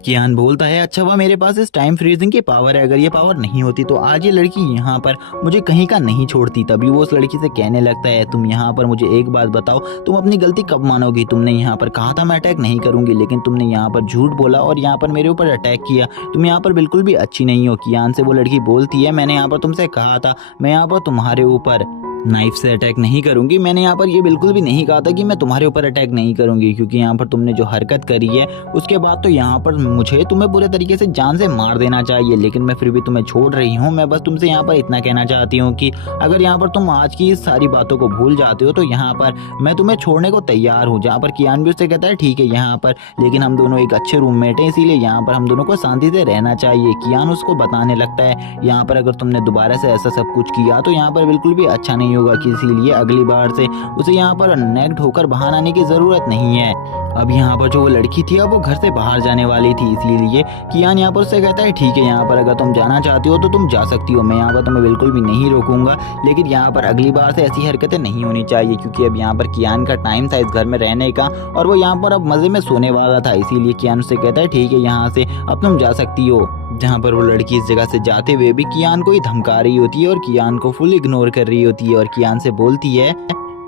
कियान बोलता है अच्छा हुआ मेरे पास इस टाइम फ्रीजिंग की पावर है, अगर ये पावर नहीं होती तो आज ये लड़की यहाँ पर मुझे कहीं का नहीं छोड़ती। तभी वो उस लड़की से कहने लगता है तुम यहाँ पर मुझे एक बात बताओ तुम अपनी गलती कब मानोगी। तुमने यहाँ पर कहा था मैं अटैक नहीं करूंगी लेकिन तुमने यहाँ पर झूठ बोला और यहाँ पर मेरे ऊपर अटैक किया, तुम यहाँ पर बिल्कुल भी अच्छी नहीं हो। कियान से वो लड़की बोलती है मैंने यहाँ पर तुमसे कहा था मैं यहाँ पर तुम्हारे ऊपर नाइफ से अटैक नहीं करूंगी, मैंने यहाँ पर ये बिल्कुल भी नहीं कहा था कि मैं तुम्हारे ऊपर अटैक नहीं करूंगी क्योंकि यहाँ पर तुमने जो हरकत करी है उसके बाद तो यहाँ पर मुझे तुम्हें पूरे तरीके से जान से मार देना चाहिए, लेकिन मैं फिर भी तुम्हें छोड़ रही हूँ। मैं बस तुमसे यहाँ पर इतना कहना चाहती हूँ कि अगर यहाँ पर तुम आज की इस सारी बातों को भूल जाते हो तो यहाँ पर मैं तुम्हें छोड़ने को तैयार हूँ। जहाँ पर कियान भी उससे कहता है ठीक है यहाँ पर लेकिन हम दोनों एक अच्छे रूममेट हैं इसीलिए यहाँ पर हम दोनों को शांति से रहना चाहिए। कियान उसको बताने लगता है यहाँ पर अगर तुमने दोबारा से ऐसा सब कुछ किया तो यहाँ पर बिल्कुल भी अच्छा नहीं होगा कि इसीलिए अगली बार से उसे यहाँ पर नेक्ड होकर बाहर आने की जरूरत नहीं है। अब यहाँ पर जो वो लड़की थी अब वो घर से बाहर जाने वाली थी, इसीलिए कियान यहाँ पर उससे कहता है ठीक है यहाँ पर अगर तुम जाना चाहती हो तो तुम जा सकती हो, मैं यहाँ पर तुम्हें बिल्कुल भी नहीं रोकूंगा लेकिन यहाँ पर अगली बार से ऐसी हरकतें नहीं होनी चाहिए क्योंकि अब यहाँ पर कियान का टाइम था इस घर में रहने का और वो यहाँ पर अब मजे में सोने वाला था। इसीलिए कियान उससे कहता है ठीक है यहाँ से अब तुम जा सकती हो। जहाँ पर वो लड़की इस जगह से जाते हुए भी कियान को ही धमका रही होती है और कियान को फुल इग्नोर कर रही होती है और कियान से बोलती है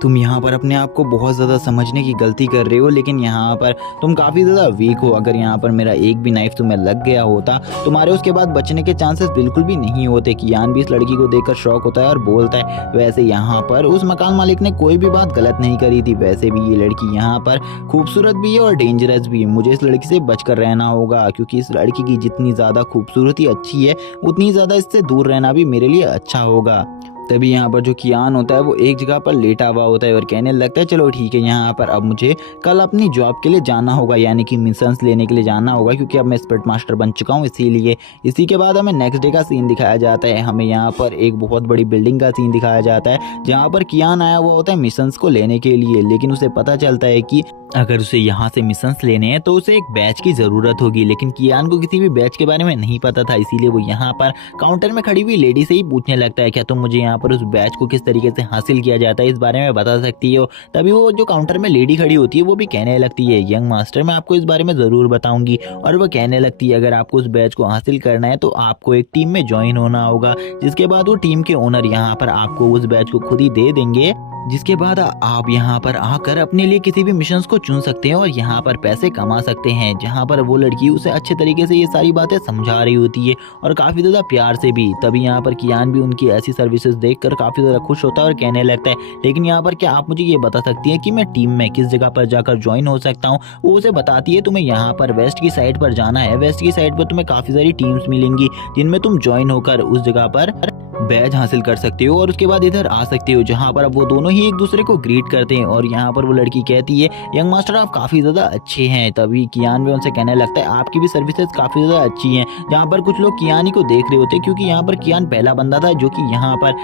तुम यहाँ पर अपने आप को बहुत ज़्यादा समझने की गलती कर रहे हो लेकिन यहाँ पर तुम काफ़ी ज़्यादा वीक हो। अगर यहाँ पर मेरा एक भी नाइफ तुम्हें लग गया होता तुम्हारे उसके बाद बचने के चांसेस बिल्कुल भी नहीं होते। कियान भी इस लड़की को देखकर शॉक होता है और बोलता है वैसे यहाँ पर उस मकान मालिक ने कोई भी बात गलत नहीं करी थी, वैसे भी ये लड़की यहाँ पर खूबसूरत भी है और डेंजरस भी है, मुझे इस लड़की से बचकर रहना होगा क्योंकि इस लड़की की जितनी ज़्यादा खूबसूरती अच्छी है उतनी ज़्यादा इससे दूर रहना भी मेरे लिए अच्छा होगा। तभी यहाँ पर जो कियान होता है वो एक जगह पर लेटा हुआ होता है और कहने लगता है चलो ठीक है यहाँ पर अब मुझे कल अपनी जॉब के लिए जाना होगा यानी कि मिशंस लेने के लिए जाना होगा क्योंकि अब मैं स्पिरिट मास्टर बन चुका हूँ। इसीलिए इसी के बाद हमें नेक्स्ट डे का सीन दिखाया जाता है। हमें यहाँ पर एक बहुत बड़ी बिल्डिंग का सीन दिखाया जाता है जहाँ पर कियान आया हुआ होता है मिशंस को लेने के लिए, लेकिन उसे पता चलता है कि अगर उसे यहाँ से मिशंस लेने हैं तो उसे एक बैच की ज़रूरत होगी। लेकिन कियान को किसी भी बैच के बारे में नहीं पता था, इसीलिए वो यहाँ पर काउंटर में खड़ी हुई लेडी से ही पूछने लगता है क्या तुम मुझे यहाँ पर उस बैच को किस तरीके से हासिल किया जाता है इस बारे में बता सकती हो। तभी वो जो काउंटर में लेडी खड़ी होती है वो भी कहने लगती है यंग मास्टर मैं आपको इस बारे में ज़रूर बताऊंगी। और वो कहने लगती है अगर आपको उस बैच को हासिल करना है तो आपको एक टीम में ज्वाइन होना होगा, जिसके बाद वो टीम के ओनर यहाँ पर आपको उस बैच को खुद ही दे देंगे जिसके बाद आप यहाँ पर आकर अपने लिए किसी भी मिशंस को चुन सकते हैं और यहाँ पर पैसे कमा सकते हैं। जहाँ पर वो लड़की उसे अच्छे तरीके से ये सारी बातें समझा रही होती है और काफ़ी ज़्यादा प्यार से भी। तभी यहाँ पर कियान भी उनकी ऐसी सर्विसेज देखकर काफ़ी ज़्यादा खुश होता है और कहने लगता है, लेकिन यहाँ पर क्या आप मुझे ये बता सकती हैं कि मैं टीम में किस जगह पर जाकर ज्वाइन हो सकता हूँ। वो उसे बताती है तुम्हें यहाँ पर वेस्ट की साइड पर जाना है। वेस्ट की साइड पर तुम्हें काफ़ी सारी टीम्स मिलेंगी जिनमें तुम ज्वाइन होकर उस जगह पर बैज हासिल कर सकते हो और उसके बाद इधर आ सकते हो। जहाँ पर अब वो दोनों ही एक दूसरे को ग्रीट करते हैं और यहाँ पर वो लड़की कहती है, यंग मास्टर आप काफ़ी ज़्यादा अच्छे हैं। तभी कियान भी उनसे कहने लगता है, आपकी भी सर्विसेज काफ़ी ज़्यादा अच्छी हैं। जहाँ पर कुछ लोग कियान ही को देख रहे होते हैं क्योंकि यहाँ पर कियान पहला बंदा था जो कि यहाँ पर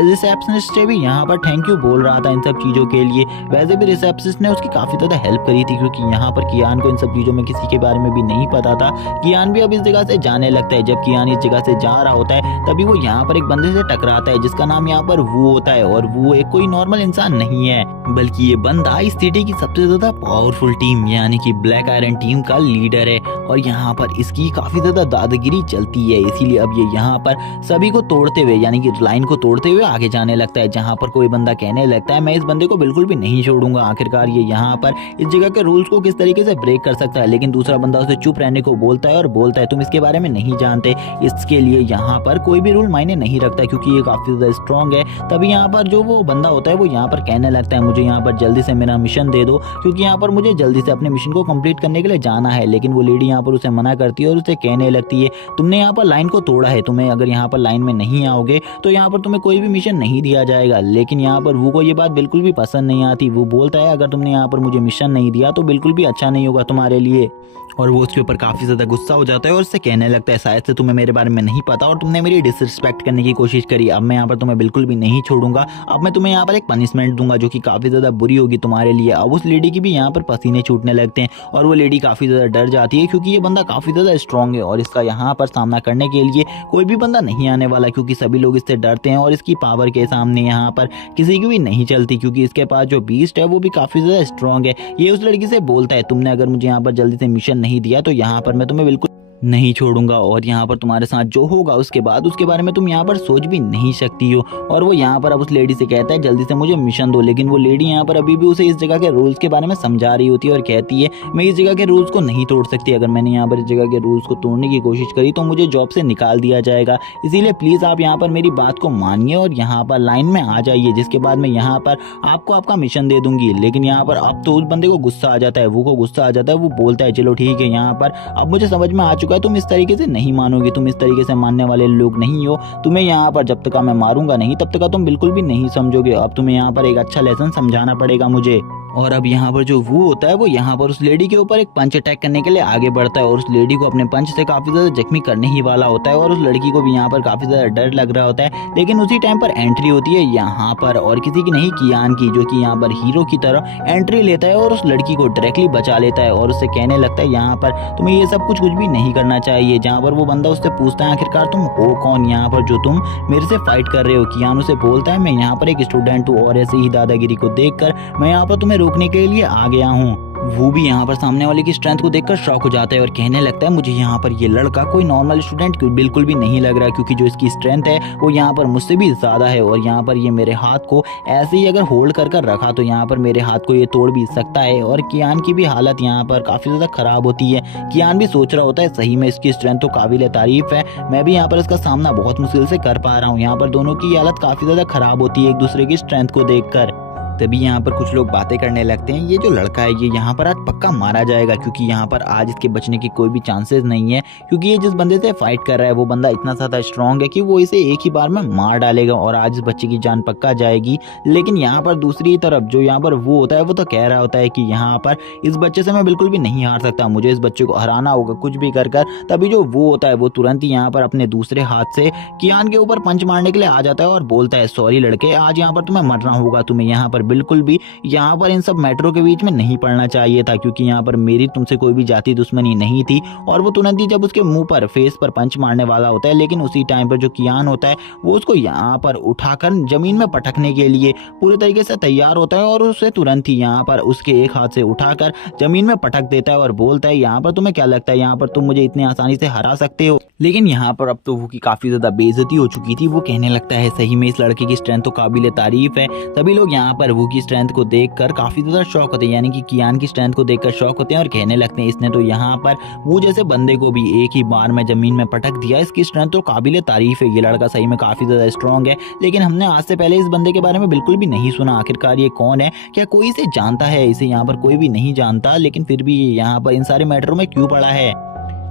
रिसेप्शनिस्ट से भी यहाँ पर थैंक यू बोल रहा था इन सब चीज़ों के लिए। वैसे भी रिसेप्शनिस्ट ने उसकी काफ़ी ज़्यादा हेल्प करी थी क्योंकि यहाँ पर कियान को इन सब चीज़ों में किसी के बारे में भी नहीं पता था। कियान भी अब इस जगह से जाने लगता है। जब कियान इस जगह से जा रहा होता है तभी वो यहाँ पर एक बंदे से टकराता है जिसका नाम यहाँ पर वो होता है और वो एक कोई नॉर्मल इंसान नहीं है बल्कि ये बंदा इस सिटी की सबसे ज्यादा पावरफुल टीम यानी कि ब्लैक आयरन टीम का लीडर है और यहाँ पर इसकी काफी ज्यादा दादागिरी चलती है। इसीलिए अब ये यहाँ पर सभी को तोड़ते हुए यानी कि लाइन को तोड़ते हुए आगे जाने लगता है। जहाँ पर कोई बंदा कहने लगता है, मैं इस बंदे को बिल्कुल भी नहीं छोड़ूंगा। आखिरकार ये यहाँ पर इस जगह के रूल्स को किस तरीके से ब्रेक कर सकता है। लेकिन दूसरा बंदा उसे चुप रहने को बोलता है और बोलता है, तुम इसके बारे में नहीं जानते, इसके लिए यहाँ पर कोई भी रूल मायने नहीं रखता क्योंकि ये काफी ज्यादा स्ट्रॉन्ग है। तभी यहाँ पर जो वो बंदा होता है वो यहाँ पर कहने लगता है, मुझे यहाँ पर जल्दी से मेरा मिशन दे दो क्योंकि यहाँ पर मुझे जल्दी से अपने मिशन को कंप्लीट करने के लिए जाना है। लेकिन वो लेडी यहाँ पर उसे मना करती है और उसे कहने लगती है, तुमने यहाँ पर लाइन को तोड़ा है, तुम्हें अगर यहाँ पर लाइन में नहीं आओगे तो यहाँ पर तुम्हें कोई भी मिशन नहीं दिया जाएगा। लेकिन यहाँ पर वो को ये बात बिल्कुल भी पसंद नहीं आती। वो बोलता है, अगर तुमने यहाँ पर मुझे मिशन नहीं दिया तो बिल्कुल भी अच्छा नहीं होगा तुम्हारे लिए। और वो उसके ऊपर काफी ज्यादा गुस्सा हो जाता है और उससे कहने लगता है, शायद से तुम्हें मेरे बारे में नहीं पता और तुमने मेरी डिसरिस्पेक्ट करने की कोशिश करी। अब मैं यहाँ पर तुम्हें बिल्कुल भी नहीं छोड़ूंगा। अब मैं तुम्हें यहाँ पर एक पनिशमेंट दूंगा जो कि काफी ज्यादा बुरी होगी तुम्हारे लिए। अब उस लेडी की भी यहाँ पर पसीने छूटने लगते हैं और वो लेडी काफी ज्यादा डर जाती है क्योंकि ये बंदा काफी ज्यादा स्ट्रॉन्ग है और इसका यहाँ पर सामना करने के लिए कोई भी बंदा नहीं आने वाला क्योंकि सभी लोग इससे डरते हैं और इसकी पावर के सामने यहाँ पर किसी की भी नहीं चलती क्योंकि इसके पास जो बीस्ट है वो भी काफी ज्यादा स्ट्रॉन्ग है। ये उस लड़की से बोलता है, तुमने अगर मुझे यहाँ पर जल्दी से मिशन नहीं दिया तो यहाँ पर मैं तुम्हें बिल्कुल नहीं छोड़ूंगा और यहाँ पर तुम्हारे साथ जो होगा उसके बाद उसके बारे में तुम यहाँ पर सोच भी नहीं सकती हो। और वो यहाँ पर अब उस लेडी से कहता है, जल्दी से मुझे मिशन दो। लेकिन वो लेडी यहाँ पर अभी भी उसे इस जगह के रूल्स के बारे में समझा रही होती है और कहती है, मैं इस जगह के रूल्स को नहीं तोड़ सकती। अगर मैंने यहाँ पर इस जगह के रूल्स को तोड़ने की कोशिश करी तो मुझे जॉब से निकाल दिया जाएगा। इसीलिए प्लीज आप यहाँ पर मेरी बात को मानिए और यहाँ पर लाइन में आ जाइए, जिसके बाद मैं यहाँ पर आपको आपका मिशन दे दूंगी। लेकिन यहाँ पर अब तो उस बंदे को गुस्सा आ जाता है, वो को गुस्सा आ जाता है। वो बोलता है, चलो ठीक है, यहाँ पर अब मुझे समझ में आ चुका है, तुम इस तरीके से नहीं मानोगी, तुम इस तरीके से मानने वाले लोग नहीं हो। तुम्हें यहाँ पर जब तक मैं मारूंगा नहीं तब तक तुम बिल्कुल भी नहीं समझोगे। अब तुम्हें यहाँ पर एक अच्छा लेसन समझाना पड़ेगा मुझे। और अब यहाँ पर जो वो होता है वो यहाँ पर उस लेडी के ऊपर एक पंच अटैक करने के लिए आगे बढ़ता है और उस लेडी को अपने पंच से काफी ज्यादा जख्मी करने ही वाला होता है और उस लड़की को भी यहाँ पर काफी ज्यादा डर लग रहा होता है। लेकिन उसी टाइम पर एंट्री होती है यहाँ पर, और किसी की नहीं, कियान की, जो कि यहाँ पर हीरो की तरह एंट्री लेता है और उस लड़की को डायरेक्टली बचा लेता है और उससे कहने लगता है, यहाँ पर तुम्हें ये सब कुछ भी नहीं करना चाहिए। जहाँ पर वो बंदा उससे पूछता है, आखिरकार तुम हो कौन यहाँ पर जो तुम मेरे से फाइट कर रहे हो। कियान उसे बोलता है, मैं यहाँ पर एक स्टूडेंट हूँ और ऐसे ही दादागिरी को देखकर मैं यहाँ पर तुम्हें रोकने के लिए आ गया हूँ। वो भी यहाँ पर सामने वाले की स्ट्रेंथ को देखकर शॉक हो जाता है और कहने लगता है, मुझे यहाँ पर ये लड़का कोई नॉर्मल स्टूडेंट बिल्कुल भी नहीं लग रहा क्योंकि जो इसकी स्ट्रेंथ है वो यहाँ पर मुझसे भी ज्यादा है और यहाँ पर ये मेरे हाथ को ऐसे ही अगर होल्ड कर रखा तो यहाँ पर मेरे हाथ को ये तोड़ भी सकता है। और कियान की भी हालत यहाँ पर काफी ज्यादा खराब होती है। कियान भी सोच रहा होता है, सही में इसकी स्ट्रेंथ तो काबिल तारीफ है, मैं भी यहाँ पर इसका सामना बहुत मुश्किल से कर पा रहा हूँ। यहाँ पर दोनों की हालत काफी ज्यादा खराब होती है एक दूसरे की स्ट्रेंथ को देखकर। तभी यहाँ पर कुछ लोग बातें करने लगते हैं, ये जो लड़का है ये यहाँ पर आज पक्का मारा जाएगा क्योंकि यहाँ पर आज इसके बचने की कोई भी चांसेस नहीं है क्योंकि ये जिस बंदे से फाइट कर रहा है वो बंदा इतना ज़्यादा स्ट्रांग है कि वो इसे एक ही बार में मार डालेगा और आज इस बच्चे की जान पक्का जाएगी। लेकिन यहाँ पर दूसरी तरफ जो यहाँ पर वो होता है वो तो कह रहा होता है कि यहाँ पर इस बच्चे से मैं बिल्कुल भी नहीं हार सकता, मुझे इस बच्चे को हराना होगा कुछ भी कर। तभी जो वो होता है वो तुरंत ही यहाँ पर अपने दूसरे हाथ से कियान के ऊपर पंच मारने के लिए आ जाता है और बोलता है, सॉरी लड़के, आज यहाँ पर तुम्हें मरना होगा, तुम्हें यहाँ पर बिल्कुल भी यहाँ पर इन सब मैटरों के बीच में नहीं पड़ना चाहिए था क्योंकि यहाँ पर मेरी तुमसे कोई भी जाति दुश्मनी नहीं थी। और वो तुरंत ही जब उसके मुंह पर फेस पर पंच मारने वाला होता है, लेकिन उसी टाइम पर जो कियान होता है वो उसको यहाँ पर उठाकर जमीन में पटकने के लिए पूरे तरीके से तैयार होता है और उसे तुरंत ही यहाँ पर उसके एक हाथ से उठाकर जमीन में पटक देता है और बोलता है, यहाँ पर तुम्हें क्या लगता है यहाँ पर तुम मुझे इतनी आसानी से हरा सकते हो। लेकिन यहाँ पर अब तो वो की काफ़ी ज़्यादा बेइज्जती हो चुकी थी। वो कहने लगता है सही में इस लड़के की स्ट्रेंथ तो काबिल तारीफ़ है। सभी लोग यहाँ पर वो की स्ट्रेंथ को देखकर काफ़ी ज़्यादा शॉक होते हैं, यानी कि कियान की स्ट्रेंथ को देखकर शॉक होते हैं और कहने लगते हैं इसने तो यहाँ पर वो जैसे बंदे को भी एक ही बार में ज़मीन में पटक दिया। इसकी स्ट्रेंथ तो काबिल तारीफ़ है, ये लड़का सही में काफ़ी ज़्यादा स्ट्रॉन्ग है। लेकिन हमने आज से पहले इस बंदे के बारे में बिल्कुल भी नहीं सुना। आखिरकार ये कौन है? क्या कोई इसे जानता है? इसे यहाँ पर कोई भी नहीं जानता, लेकिन फिर भी ये यहाँ पर इन सारे मैटरों में क्यों पड़ा है?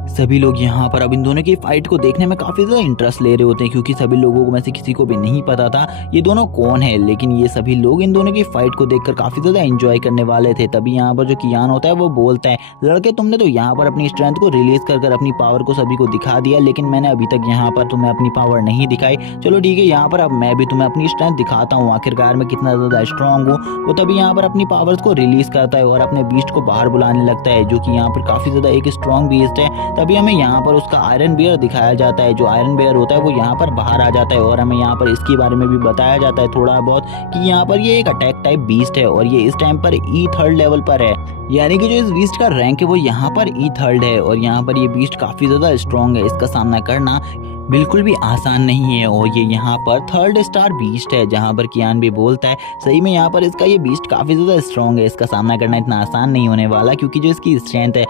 सभी लोग यहाँ पर अब इन दोनों की फाइट को देखने में काफ़ी ज़्यादा इंटरेस्ट ले रहे होते हैं, क्योंकि सभी लोगों में से किसी को भी नहीं पता था ये दोनों कौन है। लेकिन ये सभी लोग इन दोनों की फाइट को देखकर काफ़ी ज़्यादा एंजॉय करने वाले थे। तभी यहाँ पर जो कियान होता है वो बोलता है, लड़के तुमने तो यहाँ पर अपनी स्ट्रेंथ को रिलीज कर अपनी पावर को सभी को दिखा दिया, लेकिन मैंने अभी तक यहाँ पर तुम्हें अपनी पावर नहीं दिखाई। चलो ठीक है, यहाँ पर अब मैं भी तुम्हें अपनी स्ट्रेंथ दिखाता हूँ, आखिरकार मैं कितना ज़्यादा स्ट्रॉन्ग हूँ। वो तभी यहाँ पर अपनी पावर्स को रिलीज करता है और अपने बीस्ट को बाहर बुलाने लगता है, जो कि यहाँ पर काफ़ी ज़्यादा एक स्ट्रॉन्ग बीस्ट है। तभी हमें यहाँ पर उसका आयरन बियर दिखाया जाता है। जो आयरन बियर होता है वो यहाँ पर बाहर आ जाता है और हमें यहाँ पर इसके बारे में भी बताया जाता है थोड़ा बहुत कि यहाँ पर ये एक अटैक टाइप बीस्ट है और ये इस टाइम पर E3 लेवल पर है, यानी कि जो इस बीस्ट का रैंक है वो यहाँ पर E3 है और यहाँ पर ये बीस्ट काफ़ी ज़्यादा स्ट्रॉन्ग है। इसका सामना करना बिल्कुल भी आसान नहीं है और ये यहाँ पर 3rd स्टार बीस्ट है, जहाँ पर कियान भी बोलता है सही में यहाँ पर इसका ये बीस्ट काफ़ी ज़्यादा स्ट्रॉन्ग है। इसका सामना करना इतना आसान नहीं होने वाला, क्योंकि जो इसकी स्ट्रेंथ है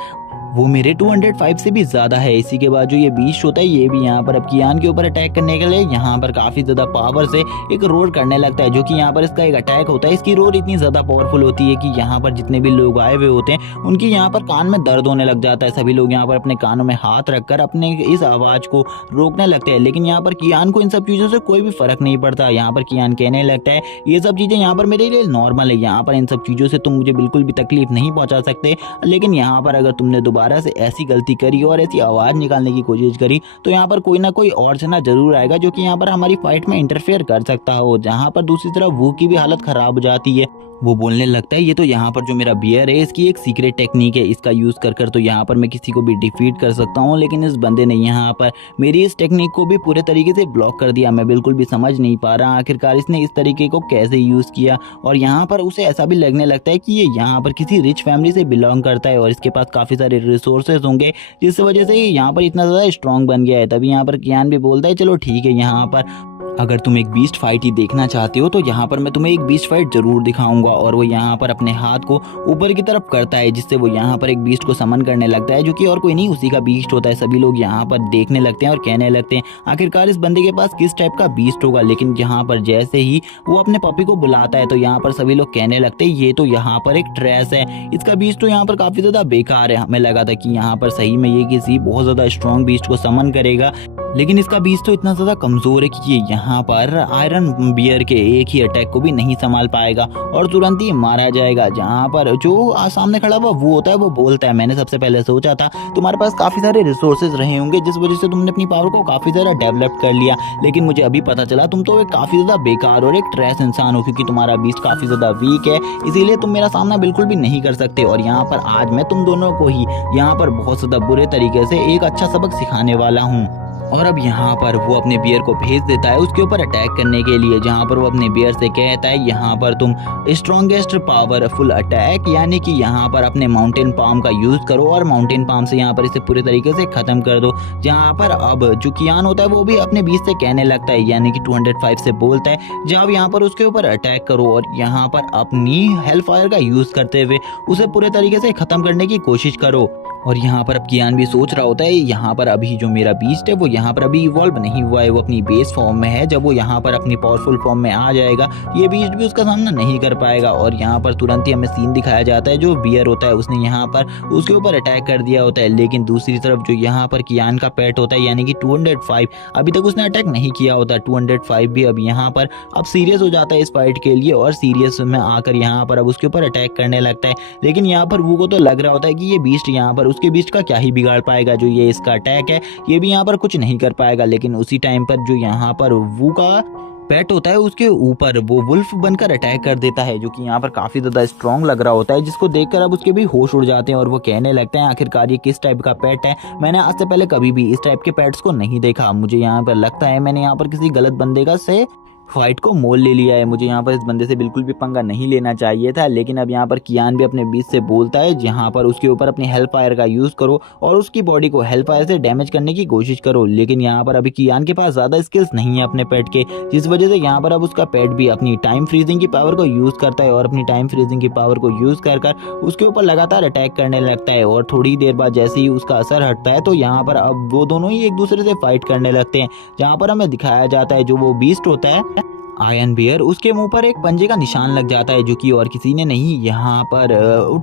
वो मेरे 205 से भी ज़्यादा है। इसी के बाद जो ये बीस्ट होता है ये भी यहाँ पर अब कियान के ऊपर अटैक करने के लिए यहाँ पर काफ़ी ज़्यादा पावर से एक रोर करने लगता है, जो कि यहाँ पर इसका एक अटैक होता है। इसकी रोर इतनी ज़्यादा पावरफुल होती है कि यहाँ पर जितने भी लोग आए हुए होते हैं उनकी यहाँ पर कान में दर्द होने लग जाता है। सभी लोग यहाँ पर अपने कानों में हाथ रखकर अपने इस आवाज़ को रोकने लगते हैं, लेकिन यहाँ पर कियान को इन सब चीज़ों से कोई भी फ़र्क नहीं पड़ता। यहाँ पर कियान कहने लगता है ये सब चीज़ें यहाँ पर मेरे लिए नॉर्मल है, यहाँ पर इन सब चीज़ों से तुम मुझे बिल्कुल भी तकलीफ नहीं पहुँचा सकते, लेकिन यहाँ पर अगर तुमने दोबारा से ऐसी गलती करी और ऐसी आवाज़ निकालने की कोशिश करी तो यहाँ पर कोई ना कोई और जना जरूर आएगा जो कि यहाँ पर हमारी फाइट में इंटरफेयर कर सकता हो। जहाँ पर दूसरी तरफ वो की भी हालत खराब हो जाती है। वो बोलने लगता है ये तो यहाँ पर जो मेरा बियर है इसकी एक सीक्रेट टेक्निक है, इसका यूज़ कर तो यहाँ पर मैं किसी को भी डिफीट कर सकता हूँ, लेकिन इस बंदे ने यहाँ पर मेरी इस टेक्निक को भी पूरे तरीके से ब्लॉक कर दिया। मैं बिल्कुल भी समझ नहीं पा रहा आखिरकार इसने इस तरीके को कैसे यूज़ किया। और यहाँ पर उसे ऐसा भी लगने लगता है कि ये यहाँ पर किसी रिच फैमिली से बिलोंग करता है और इसके पास काफ़ी सारे रिसोर्सेज होंगे, जिस वजह से ये यहाँ पर इतना ज़्यादा स्ट्रॉन्ग बन गया है। तभी यहाँ पर कियान भी बोलता है चलो ठीक है, यहाँ पर अगर तुम एक बीस्ट फाइट ही देखना चाहते हो तो यहाँ पर मैं तुम्हें एक बीस्ट फाइट जरूर दिखाऊंगा। और वो यहाँ पर अपने हाथ को ऊपर की तरफ करता है, जिससे वो यहाँ पर एक बीस्ट को समन करने लगता है, जो कि और कोई नहीं उसी का बीस्ट होता है। सभी लोग यहाँ पर देखने लगते हैं और कहने लगते हैं आखिरकार इस बंदे के पास किस टाइप का बीस्ट होगा। लेकिन यहाँ पर जैसे ही वो अपने पपी को बुलाता है तो यहाँ पर सभी लोग कहने लगते हैं ये तो यहाँ पर एक ट्रेस है, इसका बीस्ट तो यहाँ पर काफी ज्यादा बेकार है। हमें लगा था कि यहाँ पर सही में ये किसी बहुत ज्यादा स्ट्रॉन्ग बीस्ट को समन करेगा, लेकिन इसका बीस्ट तो इतना ज़्यादा कमज़ोर है कि ये यहाँ पर आयरन बियर के एक ही अटैक को भी नहीं संभाल पाएगा और तुरंत ही मारा जाएगा। जहाँ पर जो सामने खड़ा हुआ वो होता है वो बोलता है मैंने सबसे पहले सोचा था तुम्हारे पास काफ़ी सारे रिसोर्सेज रहे होंगे जिस वजह से तुमने अपनी पावर को काफ़ी ज़्यादा डेवलप कर लिया, लेकिन मुझे अभी पता चला तुम तो एक काफ़ी ज़्यादा बेकार और एक ट्रैश इंसान हो, क्योंकि तुम्हारा बीस्ट काफ़ी ज़्यादा वीक है, इसीलिए तुम मेरा सामना बिल्कुल भी नहीं कर सकते। और यहाँ पर आज मैं तुम दोनों को ही यहाँ पर बहुत ज़्यादा बुरे तरीके से एक अच्छा सबक सिखाने वाला हूँ। और अब यहाँ पर वो अपने बियर को भेज देता है उसके ऊपर अटैक करने के लिए, जहाँ पर वो अपने बियर से कहता है यहाँ पर तुम स्ट्रॉन्गेस्ट पावरफुल अटैक यानी कि यहाँ पर अपने माउंटेन पाम का यूज़ करो और माउंटेन पाम से यहाँ पर इसे पूरे तरीके से ख़त्म कर दो। जहाँ पर अब जो कियान होता है वो भी अपने बीच से कहने लगता है, यानी कि 205 से बोलता है जब यहाँ पर उसके ऊपर अटैक करो और यहाँ पर अपनी हेल फायर का यूज़ करते हुए उसे पूरे तरीके से ख़त्म करने की कोशिश करो। और यहाँ पर अब कियान भी सोच रहा होता है यहाँ पर अभी जो मेरा बीस्ट है वो यहाँ पर अभी इवॉल्व नहीं हुआ है, वो अपनी बेस फॉर्म में है। जब वो यहाँ पर अपनी पावरफुल फॉर्म में आ जाएगा ये बीस्ट भी उसका सामना नहीं कर पाएगा। और यहाँ पर तुरंत ही हमें सीन दिखाया जाता है जो बियर होता है उसने यहाँ पर उसके ऊपर अटैक कर दिया होता है, लेकिन दूसरी तरफ जो यहाँ पर कियान का पेट होता है यानी कि 205 अभी तक उसने अटैक नहीं किया होता। 205 भी अब यहाँ पर अब सीरियस हो जाता है इस फाइट के लिए और सीरियस में आकर यहाँ पर अब उसके ऊपर अटैक करने लगता है। लेकिन यहाँ पर वो को तो लग रहा होता है कि ये बीस्ट यहाँ पर उसके बीस्ट का क्या ही बिगाड़ पाएगा, जो ये इसका अटैक है ये भी यहाँ पर कुछ नहीं कर पाएगा। लेकिन उसी टाइम पर जो यहाँ पर वो का पेट होता है उसके ऊपर वो वुल्फ बनकर अटैक कर देता है, जो कि यहाँ पर काफ़ी ज़्यादा स्ट्रॉन्ग लग रहा होता है, जिसको देखकर अब उसके भी होश उड़ जाते हैं और वो कहने लगते हैं आखिरकार ये किस टाइप का पेट है, मैंने आज से पहले कभी भी इस टाइप के पेट्स को नहीं देखा, मुझे यहाँ पर लगता है मैंने यहाँ पर किसी गलत बंदे का से फाइट को मोल ले लिया है। मुझे यहाँ पर इस बंदे से बिल्कुल भी पंगा नहीं लेना चाहिए था, लेकिन अब यहाँ पर कियान भी अपने बीच से बोलता है जहाँ पर उसके ऊपर अपनी हेल्प फायर का यूज करो और उसकी बॉडी को हेल्प फायर से डैमेज करने की कोशिश करो। लेकिन यहाँ पर अभी कियान के पास ज्यादा स्किल्स नहीं है अपने पेट के, जिस वजह से यहाँ पर अब उसका पेट भी अपनी टाइम फ्रीजिंग की पावर को यूज करता है और अपनी टाइम फ्रीजिंग की पावर को यूज कर उसके ऊपर लगातार अटैक करने लगता है। और थोड़ी देर बाद जैसे ही उसका असर हटता है तो यहाँ पर अब वो दोनों ही एक दूसरे से फाइट करने लगते हैं, जहाँ पर हमें दिखाया जाता है जो वो बीस्ट होता है आयरन बियर, उसके मुंह पर एक पंजे का निशान लग जाता है जो कि और किसी ने नहीं, यहाँ पर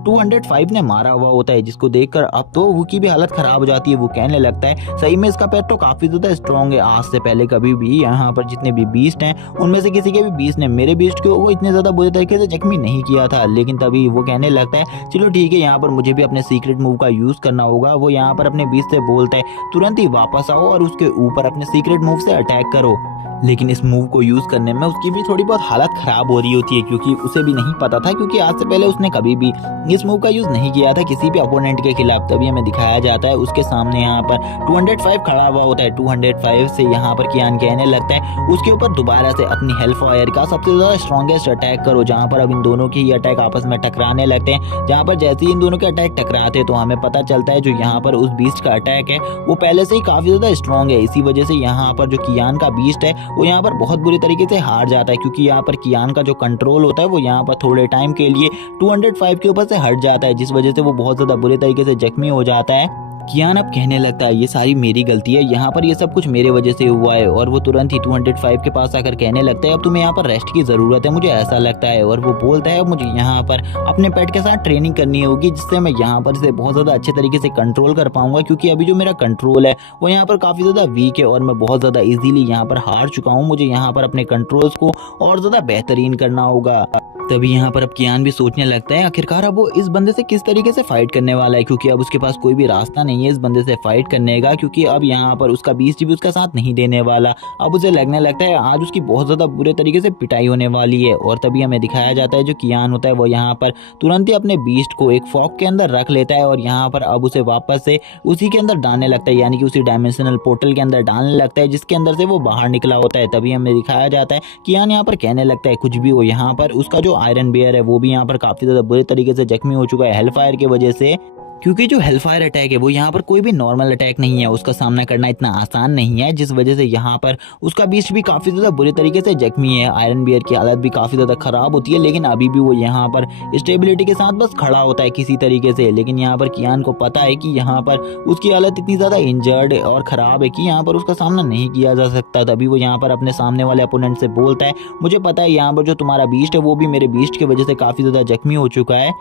205 ने मारा हुआ होता है, जिसको देखकर अब तो वो की भी हालत खराब हो जाती है। वो कहने लगता है सही में इसका पेट तो काफी ज्यादा स्ट्रॉन्ग है, आज से पहले कभी भी यहाँ पर जितने भी बीस्ट हैं उनमें से किसी के भी बीस्ट ने मेरे बीस्ट को वो इतने ज्यादा बुरे तरीके से जख्मी नहीं किया था। लेकिन तभी वो कहने लगता है चलो ठीक है, यहाँ पर मुझे भी अपने सीक्रेट मूव का यूज करना होगा। वो यहाँ पर अपने बीस्ट से बोलता है तुरंत ही वापस आओ और उसके ऊपर अपने सीक्रेट मूव से अटैक करो। लेकिन इस मूव को यूज करने में उसकी भी थोड़ी बहुत हालत खराब हो रही होती है, क्योंकि उसे भी नहीं पता था, क्योंकि आज से पहले उसने कभी भी इस मूव का यूज नहीं किया था किसी भी अपोनेंट के खिलाफ। तभी हमें दिखाया जाता है उसके सामने यहाँ पर 205 खड़ा हुआ होता है। 205 से यहाँ पर कियान कहने लगता है उसके ऊपर दोबारा से अपनी हेल्प फायर का सबसे ज्यादा स्ट्रॉन्गेस्ट अटैक करो, जहाँ पर अब इन दोनों के ही अटैक आपस में टकराने लगते हैं। जहाँ पर जैसे ही इन दोनों के अटैक टकराते हैं तो हमें पता चलता है जो यहाँ पर उस बीस्ट का अटैक है वो पहले से ही काफी ज्यादा स्ट्रॉन्ग है। इसी वजह से यहाँ पर जो कियान का बीस्ट है वो यहाँ पर बहुत बुरी तरीके से हार जाता है, क्योंकि यहाँ पर कियान का जो कंट्रोल होता है वो यहाँ पर थोड़े टाइम के लिए 205 के ऊपर से हट जाता है, जिस वजह से वो बहुत ज्यादा बुरे तरीके से जख्मी हो जाता है। कियान अब कहने लगता है ये सारी मेरी गलती है, यहाँ पर ये सब कुछ मेरे वजह से हुआ है। और वो तुरंत ही 205 के पास आकर कहने लगता है अब तुम्हें यहाँ पर रेस्ट की जरूरत है, मुझे ऐसा लगता है। और वो बोलता है अब मुझे यहाँ पर अपने पेट के साथ ट्रेनिंग करनी होगी, जिससे मैं यहाँ पर इसे बहुत ज्यादा अच्छे तरीके से कंट्रोल कर पाऊंगा, क्योंकि अभी जो मेरा कंट्रोल है वो यहाँ पर काफी ज्यादा वीक है और मैं बहुत ज्यादा इजीली यहाँ पर हार चुका हूँ। मुझे यहाँ पर अपने कंट्रोल्स को और ज्यादा बेहतरीन करना होगा। तभी यहाँ पर अब कियान भी सोचने लगता है आखिरकार अब वो इस बंदे से किस तरीके से फाइट करने वाला है, क्योंकि अब उसके पास कोई भी रास्ता नहीं है इस बंदे से फाइट करने का, क्योंकि अब यहाँ पर उसका बीस्ट भी उसका साथ नहीं देने वाला। अब उसे लगने लगता है आज उसकी बहुत ज्यादा बुरे तरीके से पिटाई होने वाली है। और तभी हमें दिखाया जाता है जो कियान होता है वो यहाँ पर तुरंत ही अपने बीस्ट को एक फॉग के अंदर रख लेता है और यहाँ पर अब उसे वापस से उसी के अंदर डालने लगता है, यानी कि उसी डायमेंशनल पोर्टल के अंदर डालने लगता है जिसके अंदर से वो बाहर निकला होता है। तभी हमें दिखाया जाता है कियान यहाँ पर कहने लगता है कुछ भी हो, यहाँ पर उसका जो आयरन बियर है वो भी यहाँ पर काफी ज्यादा बुरे तरीके से जख्मी हो चुका है हेलफायर की वजह से, क्योंकि जो हेलफायर अटैक है वो यहाँ पर कोई भी नॉर्मल अटैक नहीं है, उसका सामना करना इतना आसान नहीं है, जिस वजह से यहाँ पर उसका बीस्ट भी काफी ज्यादा बुरे तरीके से जख्मी है। आयरन बियर की हालत भी काफी ज्यादा खराब होती है, लेकिन अभी भी वो यहाँ पर स्टेबिलिटी के साथ बस खड़ा होता है किसी तरीके से। लेकिन यहाँ पर कियान को पता है कि यहाँ पर उसकी हालत इतनी ज्यादा इंजर्ड और खराब है कि यहाँ पर उसका सामना नहीं किया जा सकता। तभी वो यहाँ पर अपने सामने वाले अपोनेंट से बोलता है मुझे पता है यहाँ पर जो तुम्हारा बीस्ट है वो भी मेरे बीस्ट की वजह से काफी ज्यादा जख्मी हो चुका है,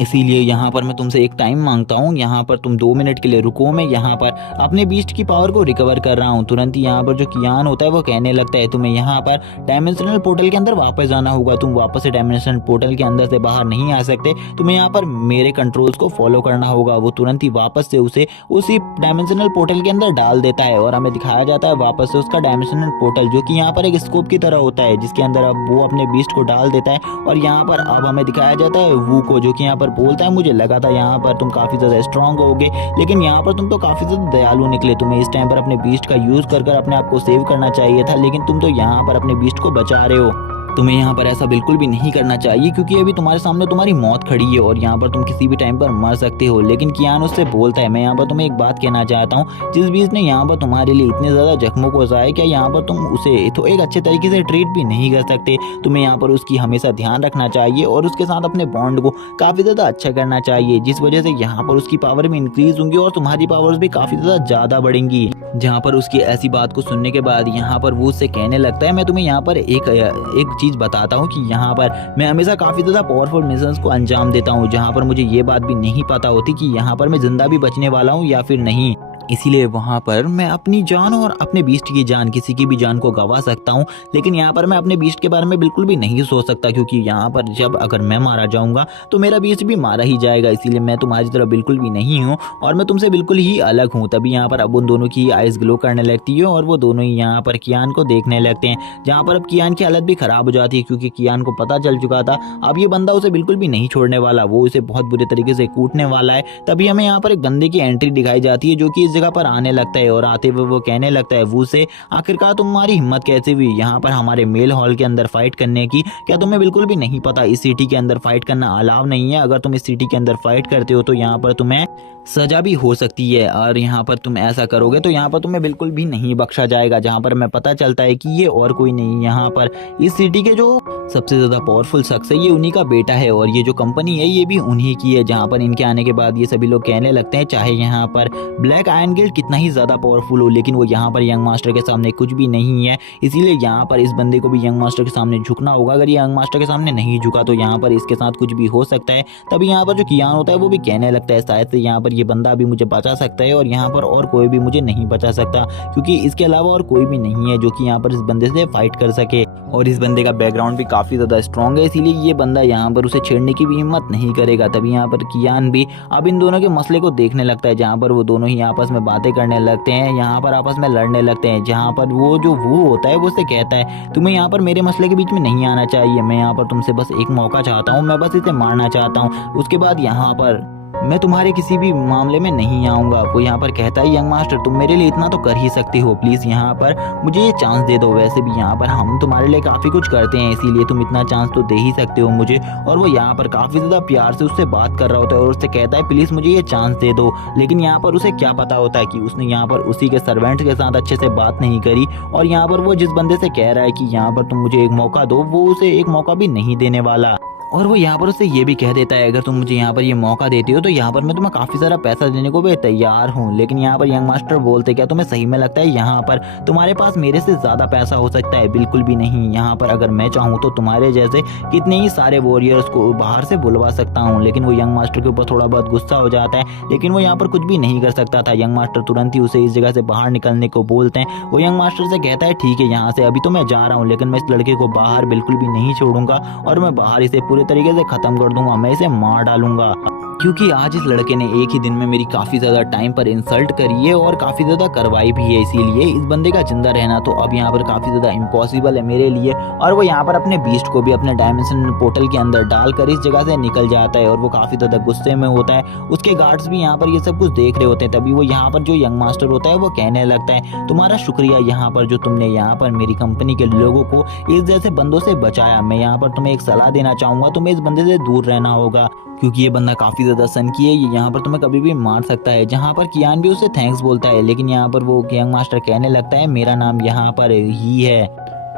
इसीलिए यहाँ पर मैं तुमसे एक टाइम मांगता हूँ, यहाँ पर तुम 2 मिनट के लिए रुको, मैं यहाँ पर अपने बीस्ट की पावर को रिकवर कर रहा हूँ। तुरंत ही यहाँ पर जो कियान होता है वो कहने लगता है तुम्हें यहाँ पर डायमेंशनल पोर्टल के अंदर वापस जाना होगा, तुम वापस से डायमेंशनल पोर्टल के अंदर से बाहर नहीं आ सकते, तुम्हें यहाँ पर मेरे कंट्रोल्स को फॉलो करना होगा। वो तुरंत ही वापस से उसे उसी डायमेंशनल पोर्टल के अंदर डाल देता है और हमें दिखाया जाता है वापस से उसका डायमेंशनल पोर्टल, जो कि यहाँ पर एक स्कोप की तरह होता है, जिसके अंदर अब वो अपने बीस्ट को डाल देता है। और यहाँ पर अब हमें दिखाया जाता है वू को, जो कि यहाँ पर बोलता है मुझे लगा था यहाँ पर तुम काफी ज्यादा स्ट्रांग होगे, लेकिन यहाँ पर तुम तो काफी ज्यादा दयालु निकले, तुम्हें इस टाइम पर अपने बीस्ट का यूज कर अपने आप को सेव करना चाहिए था, लेकिन तुम तो यहाँ पर अपने बीस्ट को बचा रहे हो। तुम्हें यहाँ पर ऐसा बिल्कुल भी नहीं करना चाहिए, क्योंकि अभी तुम्हारे सामने तुम्हारी मौत खड़ी है और यहाँ पर तुम किसी भी टाइम पर मर सकते हो। लेकिन कियान उससे बोलता है मैं यहाँ पर तुम्हें एक बात कहना चाहता हूँ, जिस बीच ने यहाँ पर तुम्हारे लिए इतने ज्यादा जख्मों को सहा है, क्या यहाँ पर तुम उसे तो एक अच्छे तरीके से ट्रीट भी नहीं कर सकते, तुम्हें यहाँ पर उसकी हमेशा ध्यान रखना चाहिए और उसके साथ अपने बॉन्ड को काफी ज्यादा अच्छा करना चाहिए, जिस वजह से यहाँ पर उसकी पावर भी इंक्रीज होंगी और तुम्हारी पावर्स भी काफी ज्यादा बढ़ेंगी। जहाँ पर उसकी ऐसी बात को सुनने के बाद यहाँ पर वो उससे कहने लगता है मैं तुम्हें यहाँ पर एक चीज बताता हूँ कि यहाँ पर मैं हमेशा काफी ज्यादा पावरफुल मिशंस को अंजाम देता हूँ, जहाँ पर मुझे ये बात भी नहीं पता होती कि यहाँ पर मैं जिंदा भी बचने वाला हूँ या फिर नहीं, इसीलिए वहाँ पर मैं अपनी जान और अपने बीस्ट की जान, किसी की भी जान को गंवा सकता हूँ, लेकिन यहाँ पर मैं अपने बीस्ट के बारे में बिल्कुल भी नहीं सोच सकता, क्योंकि यहाँ पर जब अगर मैं मारा जाऊंगा तो मेरा बीस्ट भी मारा ही जाएगा, इसीलिए मैं तुम्हारी तरह बिल्कुल भी नहीं हूँ और मैं तुमसे बिल्कुल ही अलग हूँ। तभी यहाँ पर अब उन दोनों की आइज ग्लो करने लगती है और वो दोनों ही यहाँ पर कियान को देखने लगते हैं, जहाँ पर अब कियान की हालत भी खराब हो जाती है, क्योंकि कियान को पता चल चुका था अब ये बंदा उसे बिल्कुल भी नहीं छोड़ने वाला, वो उसे बहुत बुरे तरीके से कूटने वाला है। तभी हमें यहाँ पर एक बंदे की एंट्री दिखाई जाती है जो कि इस जगह पर आने लगता है और आते हुए वो कहने लगता है वू से, आखिरकार तुम्हारी हिम्मत कैसे हुई यहाँ पर हमारे मेल हॉल के अंदर फाइट करने की? क्या तुम्हें बिल्कुल भी नहीं पता इस सिटी के अंदर फाइट करना अलाउ नहीं है? अगर तुम इस सिटी के अंदर फाइट करते हो तो यहाँ पर तुम्हें सजा भी हो सकती है, और यहाँ पर तुम ऐसा करोगे तो यहाँ पर तुम्हें बिल्कुल भी नहीं बख्शा जाएगा। जहाँ पर हमें पता चलता है कि ये और कोई नहीं, यहाँ पर इस सिटी के जो सबसे ज़्यादा पावरफुल शख्स है ये उन्हीं का बेटा है, और ये जो कंपनी है ये भी उन्हीं की है। जहाँ पर इनके आने के बाद ये सभी लोग कहने लगते हैं चाहे यहाँ पर ब्लैक आयरन गिल्ड कितना ही ज़्यादा पावरफुल हो, लेकिन वो यहाँ पर यंग मास्टर के सामने कुछ भी नहीं है। इसीलिए यहाँ पर इस बंदे को भी यंग मास्टर के सामने झुकना होगा। अगर ये यंग मास्टर के सामने नहीं झुका तो यहाँ पर इसके साथ कुछ भी हो सकता है। तभी यहाँ पर जो कियान होता है वो भी कहने लगता है शायद से यहाँ पर ये बंदा भी मुझे बचा सकता है, और यहाँ पर और कोई भी मुझे नहीं बचा सकता, क्योंकि इसके अलावा और कोई भी नहीं है जो कि यहाँ पर इस बंदे से फाइट कर सके। और इस बंदे का बैकग्राउंड भी काफ़ी ज़्यादा स्ट्रॉन्ग है, इसीलिए ये बंदा यहाँ पर उसे छेड़ने की भी हिम्मत नहीं करेगा। तभी यहाँ पर कियान भी अब इन दोनों के मसले को देखने लगता है, जहाँ पर वो दोनों ही आपस में बातें करने लगते हैं, यहाँ पर आपस में लड़ने लगते हैं। जहाँ पर वो जो वो होता है वो उससे कहता है तुम्हें यहाँ पर मेरे मसले के बीच में नहीं आना चाहिए, मैं यहाँ पर तुमसे बस एक मौका चाहता हूँ, मैं बस इसे मारना चाहता हूँ, उसके बाद यहाँ पर मैं तुम्हारे किसी भी मामले में नहीं आऊँगा। वो यहाँ पर कहता है यंग मास्टर तुम मेरे लिए इतना तो कर ही सकते हो, प्लीज़ यहाँ पर मुझे ये चांस दे दो। वैसे भी यहाँ पर हम तुम्हारे लिए काफ़ी कुछ करते हैं, इसीलिए तुम इतना चांस तो दे ही सकते हो मुझे। और वो यहाँ पर काफ़ी ज़्यादा प्यार से उससे बात कर रहा होता है और उससे कहता है प्लीज़ मुझे ये चांस दे दो। लेकिन यहाँ पर उसे क्या पता होता है कि उसने यहाँ पर उसी के सर्वेंट्स के साथ अच्छे से बात नहीं करी, और यहाँ पर वो जिस बंदे से कह रहा है कि यहाँ पर तुम मुझे एक मौका दो, वो उसे एक मौका भी नहीं देने वाला। और वो यहाँ पर उससे ये भी कह देता है अगर तुम मुझे यहाँ पर ये मौका देते हो तो यहाँ पर मैं तुम्हें काफ़ी सारा पैसा देने को भी तैयार हूँ। लेकिन यहाँ पर यंग मास्टर बोलते क्या तुम्हें सही में लगता है यहाँ पर तुम्हारे पास मेरे से ज़्यादा पैसा हो सकता है? बिल्कुल भी नहीं। यहाँ पर अगर मैं चाहूँ तो तुम्हारे जैसे कितने ही सारे वॉरियर्स को बाहर से बुलवा सकता हूँ। लेकिन वो यंग मास्टर के ऊपर थोड़ा बहुत गुस्सा हो जाता है, लेकिन वो यहाँ पर कुछ भी नहीं कर सकता था। यंग मास्टर तुरंत ही उसे इस जगह से बाहर निकलने को बोलते हैं। वो यंग मास्टर से कहता है ठीक है यहाँ से अभी तो मैं जा रहा हूँ, लेकिन मैं इस लड़के को बाहर बिल्कुल भी नहीं छोड़ूंगा, और मैं बाहर इसे पूरे तरीके से खत्म कर दूंगा, मैं इसे मार डालूंगा, क्योंकि आज इस लड़के ने एक ही दिन में मेरी काफ़ी ज़्यादा टाइम पर इंसल्ट करी है और काफ़ी ज़्यादा करवाई भी है। इसीलिए इस बंदे का जिंदा रहना तो अब यहाँ पर काफ़ी ज़्यादा इम्पॉसिबल है मेरे लिए। और वो यहाँ पर अपने बीस्ट को भी अपने डायमेंशन पोर्टल के अंदर डालकर इस जगह से निकल जाता है, और वो काफ़ी ज़्यादा गुस्से में होता है। उसके गार्ड्स भी यहाँ पर ये सब कुछ देख रहे होते हैं। तभी वो यहाँ पर जो यंग मास्टर होता है वो कहने लगता है तुम्हारा शुक्रिया यहाँ पर जो तुमने यहाँ पर मेरी कंपनी के लोगों को इस जैसे बंदों से बचाया। मैं यहाँ पर तुम्हें एक सलाह देना चाहूँगा, तुम्हें इस बंदे से दूर रहना होगा, क्योंकि ये बंदा काफ़ी ज़्यादा सनकी है, ये यहाँ पर तुम्हें कभी भी मार सकता है। जहाँ पर कियान भी उसे थैंक्स बोलता है, लेकिन यहाँ पर वो यंग मास्टर कहने लगता है मेरा नाम यहाँ पर ही है।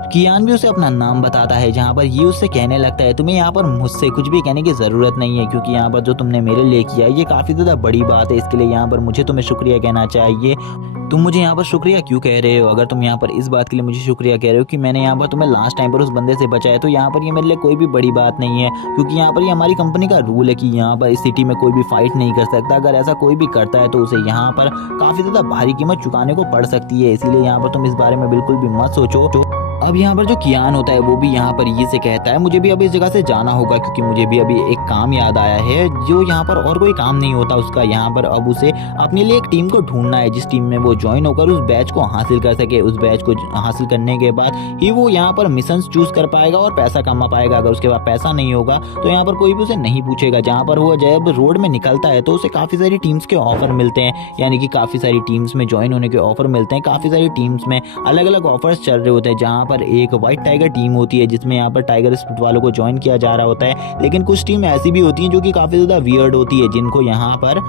कियान भी उसे अपना नाम बताता है, जहाँ पर ये उससे कहने लगता है तुम्हें यहाँ पर मुझसे कुछ भी कहने की ज़रूरत नहीं है, क्योंकि यहाँ पर जो तुमने मेरे लिए किया ये काफ़ी ज़्यादा बड़ी बात है। इसके लिए यहाँ पर मुझे तुम्हें शुक्रिया कहना चाहिए। तुम मुझे यहाँ पर शुक्रिया क्यों कह रहे हो? अगर तुम यहाँ पर इस बात के लिए मुझे शुक्रिया कह रहे हो कि मैंने यहाँ पर तुम्हें लास्ट टाइम पर उस बंदे से बचाया, तो यहाँ पर ये मेरे लिए कोई भी बड़ी बात नहीं है, क्योंकि यहाँ पर ये हमारी कंपनी का रूल है कि यहाँ पर इस सिटी में कोई भी फाइट नहीं कर सकता। अगर ऐसा कोई भी करता है तो उसे यहाँ पर काफ़ी ज़्यादा भारी कीमत चुकाने को पड़ सकती है। इसीलिए यहाँ पर तुम इस बारे में बिल्कुल भी मत सोचो। अब यहाँ पर जो कियान होता है वो भी यहाँ पर ये से कहता है मुझे भी अब इस जगह से जाना होगा, क्योंकि मुझे भी अभी एक काम याद आया है जो यहाँ पर और कोई काम नहीं होता उसका। यहाँ पर अब उसे अपने लिए एक टीम को ढूंढना है जिस टीम में वो ज्वाइन होकर उस बैच को हासिल कर सके। उस बैच को हासिल करने के बाद ही वो यहाँ पर मिशन चूज कर पाएगा और पैसा कमा पाएगा। अगर उसके बाद पैसा नहीं होगा तो यहाँ पर कोई भी उसे नहीं पूछेगा। जहाँ पर वो जब रोड में निकलता है तो उसे काफ़ी सारी टीम्स के ऑफर मिलते हैं, यानी कि काफ़ी सारी टीम्स में ज्वाइन होने के ऑफर मिलते हैं। काफ़ी सारी टीम्स में अलग अलग ऑफर्स चल रहे होते हैं। जहाँ पर एक व्हाइट टाइगर टीम होती है जिसमें यहाँ पर टाइगर स्पिरिट वालों को ज्वाइन किया जा रहा होता है, लेकिन कुछ टीम ऐसी भी होती हैं जो कि काफी ज्यादा वियर्ड होती है, जिनको यहाँ पर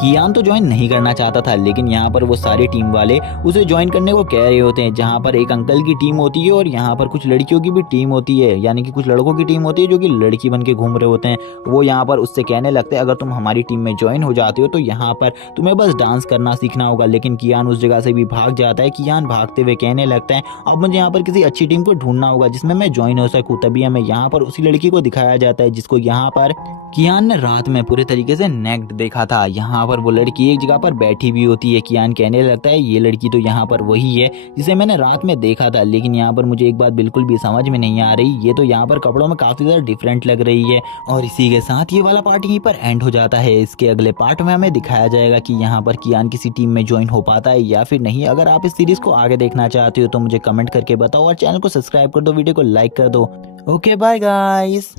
कियान तो ज्वाइन नहीं करना चाहता था, लेकिन यहाँ पर वो सारे टीम वाले उसे ज्वाइन करने को कह रहे होते हैं। जहाँ पर एक अंकल की टीम होती है और यहाँ पर कुछ लड़कियों की भी टीम होती है, यानी कि कुछ लड़कों की टीम होती है जो कि लड़की बन के घूम रहे होते हैं। वो यहाँ पर उससे कहने लगते हैं अगर तुम हमारी टीम में ज्वाइन हो जाते हो तो यहाँ पर तुम्हें बस डांस करना सीखना होगा। लेकिन कियान उस जगह से भी भाग जाता है। कियान भागते हुए कहने लगता है अब मुझे यहाँ पर किसी अच्छी टीम को ढूंढना होगा जिसमें मैं ज्वाइन हो सकूं। तभी हमें यहाँ पर उसी लड़की को दिखाया जाता है जिसको यहाँ पर कियान ने रात में पूरे तरीके से नेक्ड देखा था। यहाँ पर वो लड़की एक जगह पर बैठी भी होती है। कियान कहने लगता है ये लड़की तो यहाँ पर वही है जिसे मैंने रात में देखा था, लेकिन यहाँ पर मुझे एक बात बिल्कुल भी समझ में नहीं आ रही, ये तो यहाँ पर कपड़ों में काफी ज्यादा डिफरेंट लग रही है। और इसी के साथ ये वाला पार्ट यहीं पर एंड हो जाता है। इसके अगले पार्ट में हमें दिखाया जाएगा कि यहाँ पर कियान किसी टीम में ज्वाइन हो पाता है या फिर नहीं। अगर आप इस सीरीज को आगे देखना चाहते हो तो मुझे कमेंट करके बताओ और चैनल को सब्सक्राइब कर दो, वीडियो को लाइक कर दो। Okay bye guys.